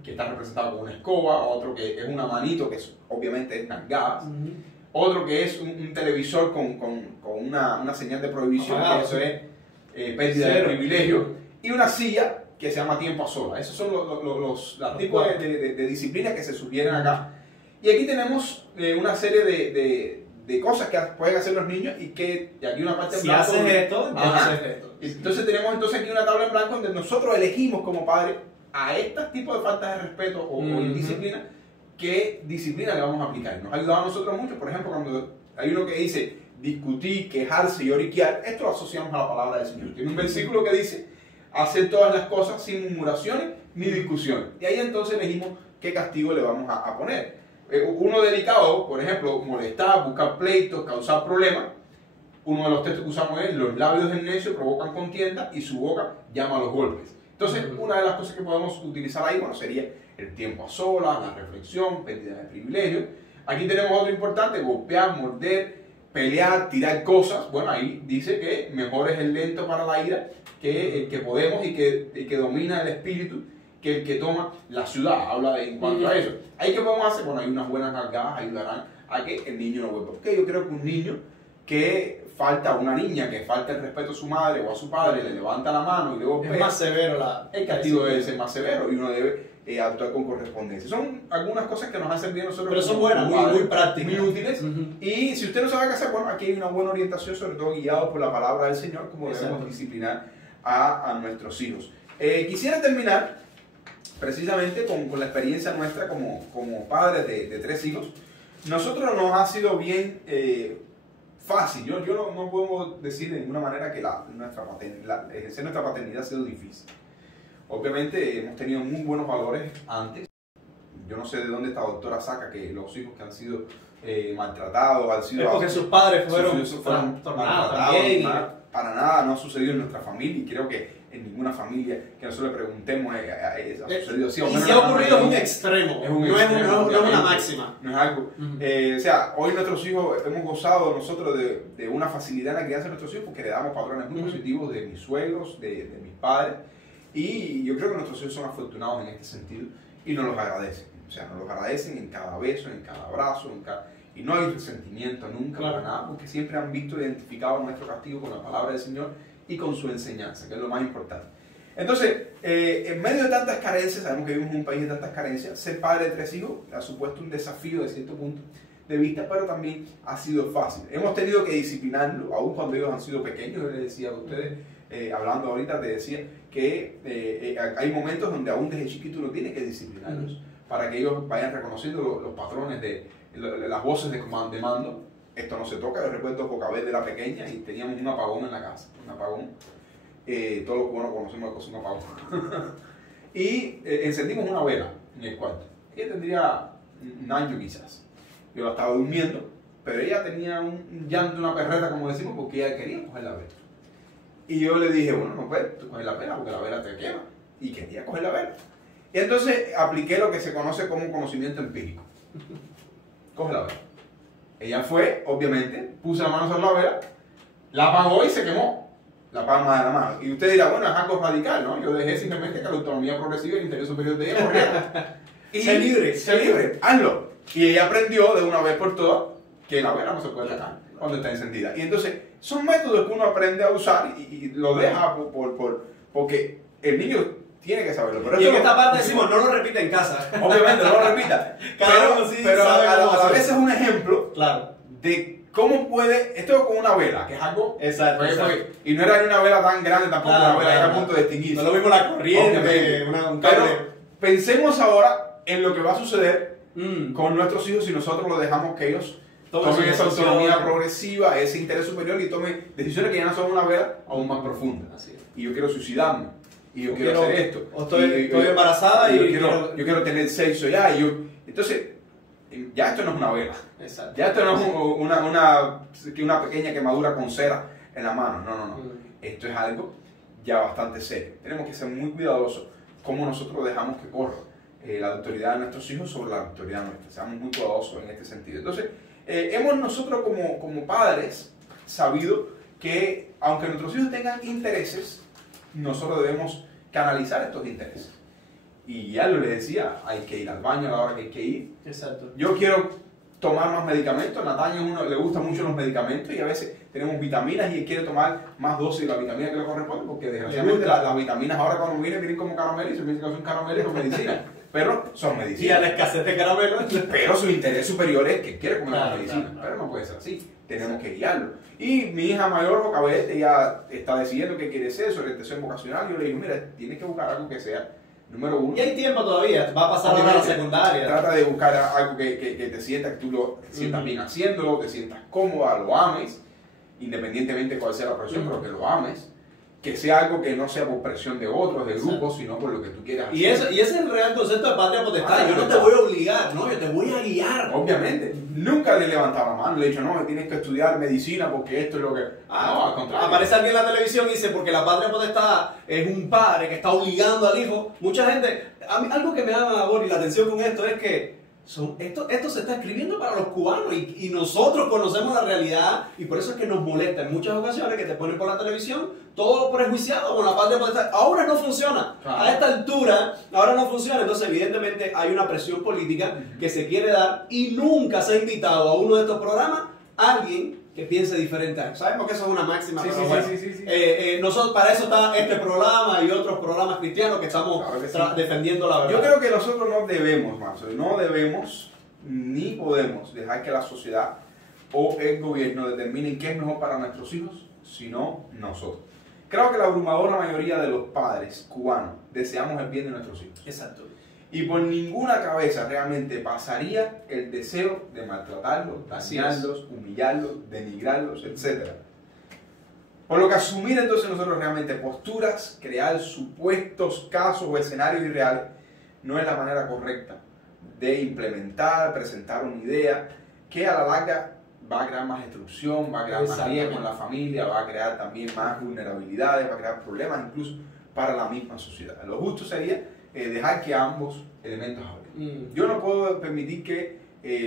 que está representado con una escoba, otro que es una manito, que obviamente es nalgadas, otro que es un televisor con una señal de prohibición, que eso es pérdida de privilegio, y una silla que se llama tiempo a solas. Esos son los tipos de disciplinas que se sugieren acá. Y aquí tenemos una serie de cosas que pueden hacer los niños y aquí una parte en blanco. Si haces esto, entonces haces esto. Entonces tenemos aquí una tabla en blanco donde nosotros elegimos como padres a este tipo de faltas de respeto o indisciplina, qué disciplina le vamos a aplicar. Nos ha ayudado a nosotros mucho. Por ejemplo, cuando hay uno que dice discutir, quejarse y lloriquear, esto lo asociamos a la palabra del Señor. Tiene un versículo que dice hacer todas las cosas sin murmuraciones ni discusiones. Y ahí entonces elegimos qué castigo le vamos a poner. Uno delicado, por ejemplo, molestar, buscar pleitos, causar problemas. Uno de los textos que usamos es: los labios del necio provocan contienda y su boca llama a los golpes. Entonces, una de las cosas que podemos utilizar ahí, bueno, sería el tiempo a solas, la reflexión, pérdida de privilegios. Aquí tenemos otro importante: golpear, morder, pelear, tirar cosas. Bueno, ahí dice que mejor es el lento para la ira que el que podemos y que domina el espíritu que el que toma la ciudad. Habla en cuanto a eso. ¿Ahí qué podemos hacer? Bueno, hay unas buenas nalgadas, ayudarán a que el niño no vuelva. Porque yo creo que un niño que falta, una niña que falta el respeto a su madre o a su padre, le levanta la mano y luego es más severo el castigo debe ser más severo y uno debe actuar con correspondencia. Son algunas cosas que nos hacen bien nosotros. Pero son buenas, muy prácticas, muy útiles. Y si usted no sabe qué hacer, bueno, aquí hay una buena orientación, sobre todo guiado por la palabra del Señor, como debemos disciplinar a nuestros hijos. Quisiera terminar precisamente con la experiencia nuestra como padres de 3 hijos. Nosotros nos ha sido bien fácil. Yo no puedo decir de ninguna manera que ejercer nuestra paternidad ha sido difícil. Obviamente hemos tenido muy buenos valores antes. Yo no sé de dónde esta doctora saca que los hijos que han sido maltratados han sido... Es porque sus padres fueron maltratados también. Para nada no ha sucedido en nuestra familia, y creo que en ninguna familia que nosotros le preguntemos ha sucedido así o y menos. si ha ocurrido es un extremo, es un no extremo, es una máxima. No es algo. O sea, hoy nuestros hijos hemos gozado nosotros de una facilidad en la crianza de nuestros hijos porque le damos patrones muy positivos de mis suegros, de mis padres. Y yo creo que nuestros hijos son afortunados en este sentido y nos los agradecen. O sea, nos los agradecen en cada beso, en cada abrazo, y no hay resentimiento nunca para nada, porque siempre han visto identificado nuestro castigo con la palabra del Señor y con su enseñanza, que es lo más importante. Entonces, en medio de tantas carencias, sabemos que vivimos en un país de tantas carencias, ser padre de 3 hijos ha supuesto un desafío de cierto punto de vista, pero también ha sido fácil. Hemos tenido que disciplinarlo, aun cuando ellos han sido pequeños. Yo les decía a ustedes, hablando ahorita, te decía que hay momentos donde aún desde chiquito uno tiene que disciplinarlos para que ellos vayan reconociendo los patrones de las voces de mando. Esto no se toca. Yo recuerdo que Jocabet era pequeña y teníamos un apagón en la casa, un apagón. Todos los cubanos conocemos que es un apagón. Y encendimos una vela en el cuarto. Ella tendría un año quizás. Yo la estaba durmiendo, pero ella tenía un llanto, una perreta, como decimos, porque ella quería coger la vela. Y yo le dije, bueno, no puedes coger la vela porque la vela te quema. Y quería coger la vela. Y entonces apliqué lo que se conoce como conocimiento empírico. Coge la vela. Ella fue, obviamente, puso la mano sobre la vela, la apagó y se quemó la palma de la mano. Y usted dirá, bueno, es algo radical, ¿no? Yo dejé simplemente que la autonomía progresiva y el interés superior de ella corriera. Y sé libre, hazlo. Y ella aprendió de una vez por todas que la vela no se puede sacar cuando está encendida. Y entonces, son métodos que uno aprende a usar y lo deja porque el niño tiene que saberlo. Pero y en esta parte decimos, no lo repita en casa. Obviamente, no lo repita. pero a la vez es un ejemplo de cómo puede, esto con una vela, que es algo... Exacto. Y no era ni una vela tan grande tampoco, una vela que era a punto de extinguirse. No lo mismo la corriente, un cable. Pero pensemos ahora en lo que va a suceder con nuestros hijos si nosotros los dejamos que ellos tomen esa autonomía progresiva, ese interés superior y tomen decisiones que ya no son una vela aún más profunda. Y yo quiero suicidarme. Y yo quiero hacer esto. O estoy embarazada y yo quiero tener sexo ya. Entonces, ya esto no es una vela. Exacto. Ya esto no es una pequeña quemadura con cera en la mano. No. Esto es algo ya bastante serio. Tenemos que ser muy cuidadosos cómo nosotros dejamos que corra la autoridad de nuestros hijos sobre la autoridad nuestra. Seamos muy cuidadosos en este sentido. Entonces, hemos nosotros como padres sabido que aunque nuestros hijos tengan intereses, nosotros debemos canalizar estos intereses. Y ya lo le decía, hay que ir al baño a la hora que hay que ir. Exacto. Yo quiero tomar más medicamentos. A Natalia le gustan mucho los medicamentos y a veces tenemos vitaminas y él quiere tomar más dosis de la vitamina que le corresponde porque desgraciadamente las vitaminas ahora cuando vienen como caramelos y se piensa que son caramelos con medicina. Pero son medicinas. Y a la escasez de caramelos. Pero su interés superior es que quiere comer la medicina. Pero no puede ser así. Tenemos que guiarlo. Y mi hija mayor, Jocabet, ella está decidiendo qué quiere ser, su orientación vocacional. Yo le digo, mira, tienes que buscar algo que sea, número uno. Y hay tiempo todavía, va a pasar a la secundaria. Trata de buscar algo que te sientas, que tú te sientas bien haciéndolo, te sientas cómoda, lo ames, independientemente de cuál sea la presión, pero que lo ames. Que sea algo que no sea por presión de otros, de grupos, sino por lo que tú quieras hacer. Y ese es el real concepto de patria potestad. Yo no te voy a obligar, ¿no? Yo te voy a guiar. Obviamente. Nunca le he levantado la mano, le he dicho, no, tienes que estudiar medicina porque esto es lo que... no, al contrario. Aparece alguien en la televisión y dice, porque la patria potestad es un padre que está obligando al hijo. Mucha gente... algo que me llama la atención con esto es que esto se está escribiendo para los cubanos y nosotros conocemos la realidad y por eso es que nos molesta en muchas ocasiones que te ponen por la televisión todo prejuiciado con la patria potestad. Ahora no funciona. Claro. A esta altura, ahora no funciona. Entonces, evidentemente, hay una presión política que se quiere dar y nunca se ha invitado a uno de estos programas a alguien que piense diferente. Sabemos que eso es una máxima, sí, pero bueno. Nosotros, para eso está este programa y otros programas cristianos que estamos defendiendo la verdad. Yo creo que nosotros no debemos, Marzo, no debemos ni podemos dejar que la sociedad o el gobierno determinen qué es mejor para nuestros hijos, sino nosotros. Creo que la abrumadora mayoría de los padres cubanos deseamos el bien de nuestros hijos. Exacto. Y por ninguna cabeza realmente pasaría el deseo de maltratarlos, dañarlos, humillarlos, denigrarlos, etc. Por lo que asumir entonces nosotros realmente posturas, crear supuestos casos o escenarios irreales, no es la manera correcta de implementar, presentar una idea que a la larga va a crear más destrucción, va a crear más riesgo en la familia, va a crear también más vulnerabilidades, va a crear problemas incluso para la misma sociedad. Lo justo sería dejar que ambos elementos hablen. Yo no puedo permitir que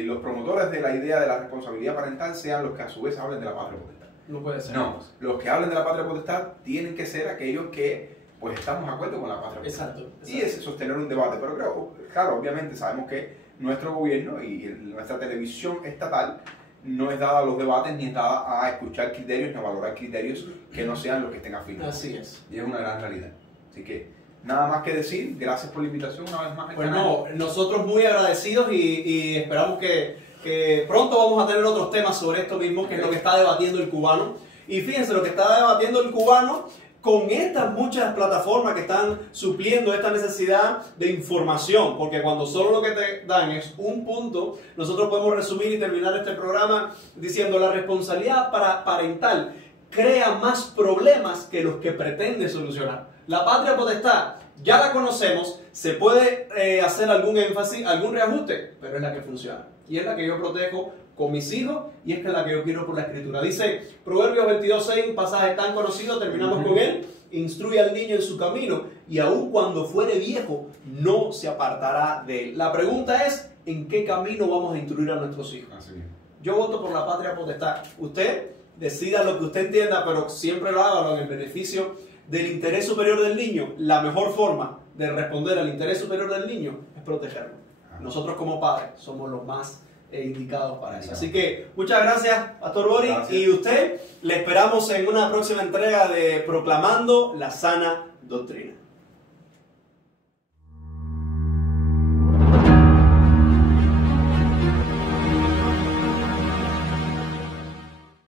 los promotores de la idea de la responsabilidad parental sean los que a su vez hablen de la patria potestad. No puede ser. No, los que hablen de la patria potestad tienen que ser aquellos que pues estamos de acuerdo con la patria potestad. Exacto. Y es sostener un debate, pero creo, claro, obviamente sabemos que nuestro gobierno y nuestra televisión estatal no es dada a los debates ni es dada a escuchar criterios ni a valorar criterios que no sean los que estén afines. Así es. Y es una gran realidad. Así que nada más que decir, gracias por la invitación una vez más al Pues canal. no, nosotros muy agradecidos y esperamos que pronto vamos a tener otros temas sobre esto mismo, que es lo que está debatiendo el cubano. Y fíjense, lo que está debatiendo el cubano con estas muchas plataformas que están supliendo esta necesidad de información, porque cuando solo lo que te dan es un punto, nosotros podemos resumir y terminar este programa diciendo la responsabilidad parental crea más problemas que los que pretende solucionar. La patria potestad ya la conocemos, se puede hacer algún énfasis, algún reajuste, pero es la que funciona y es la que yo protejo con mis hijos y es la que yo quiero por la escritura. Dice Proverbios 22:6, un pasaje tan conocido, terminamos con él: instruye al niño en su camino y aun cuando fuere viejo no se apartará de él. La pregunta es, ¿en qué camino vamos a instruir a nuestros hijos? Así es. Yo voto por la patria potestad. Usted decida lo que usted entienda, pero siempre lo haga en el beneficio del interés superior del niño. La mejor forma de responder al interés superior del niño es protegerlo. Nosotros como padres somos los más indicados para eso. Así que muchas gracias, Pastor Boris. Gracias. Y usted, le esperamos en una próxima entrega de Proclamando la Sana Doctrina.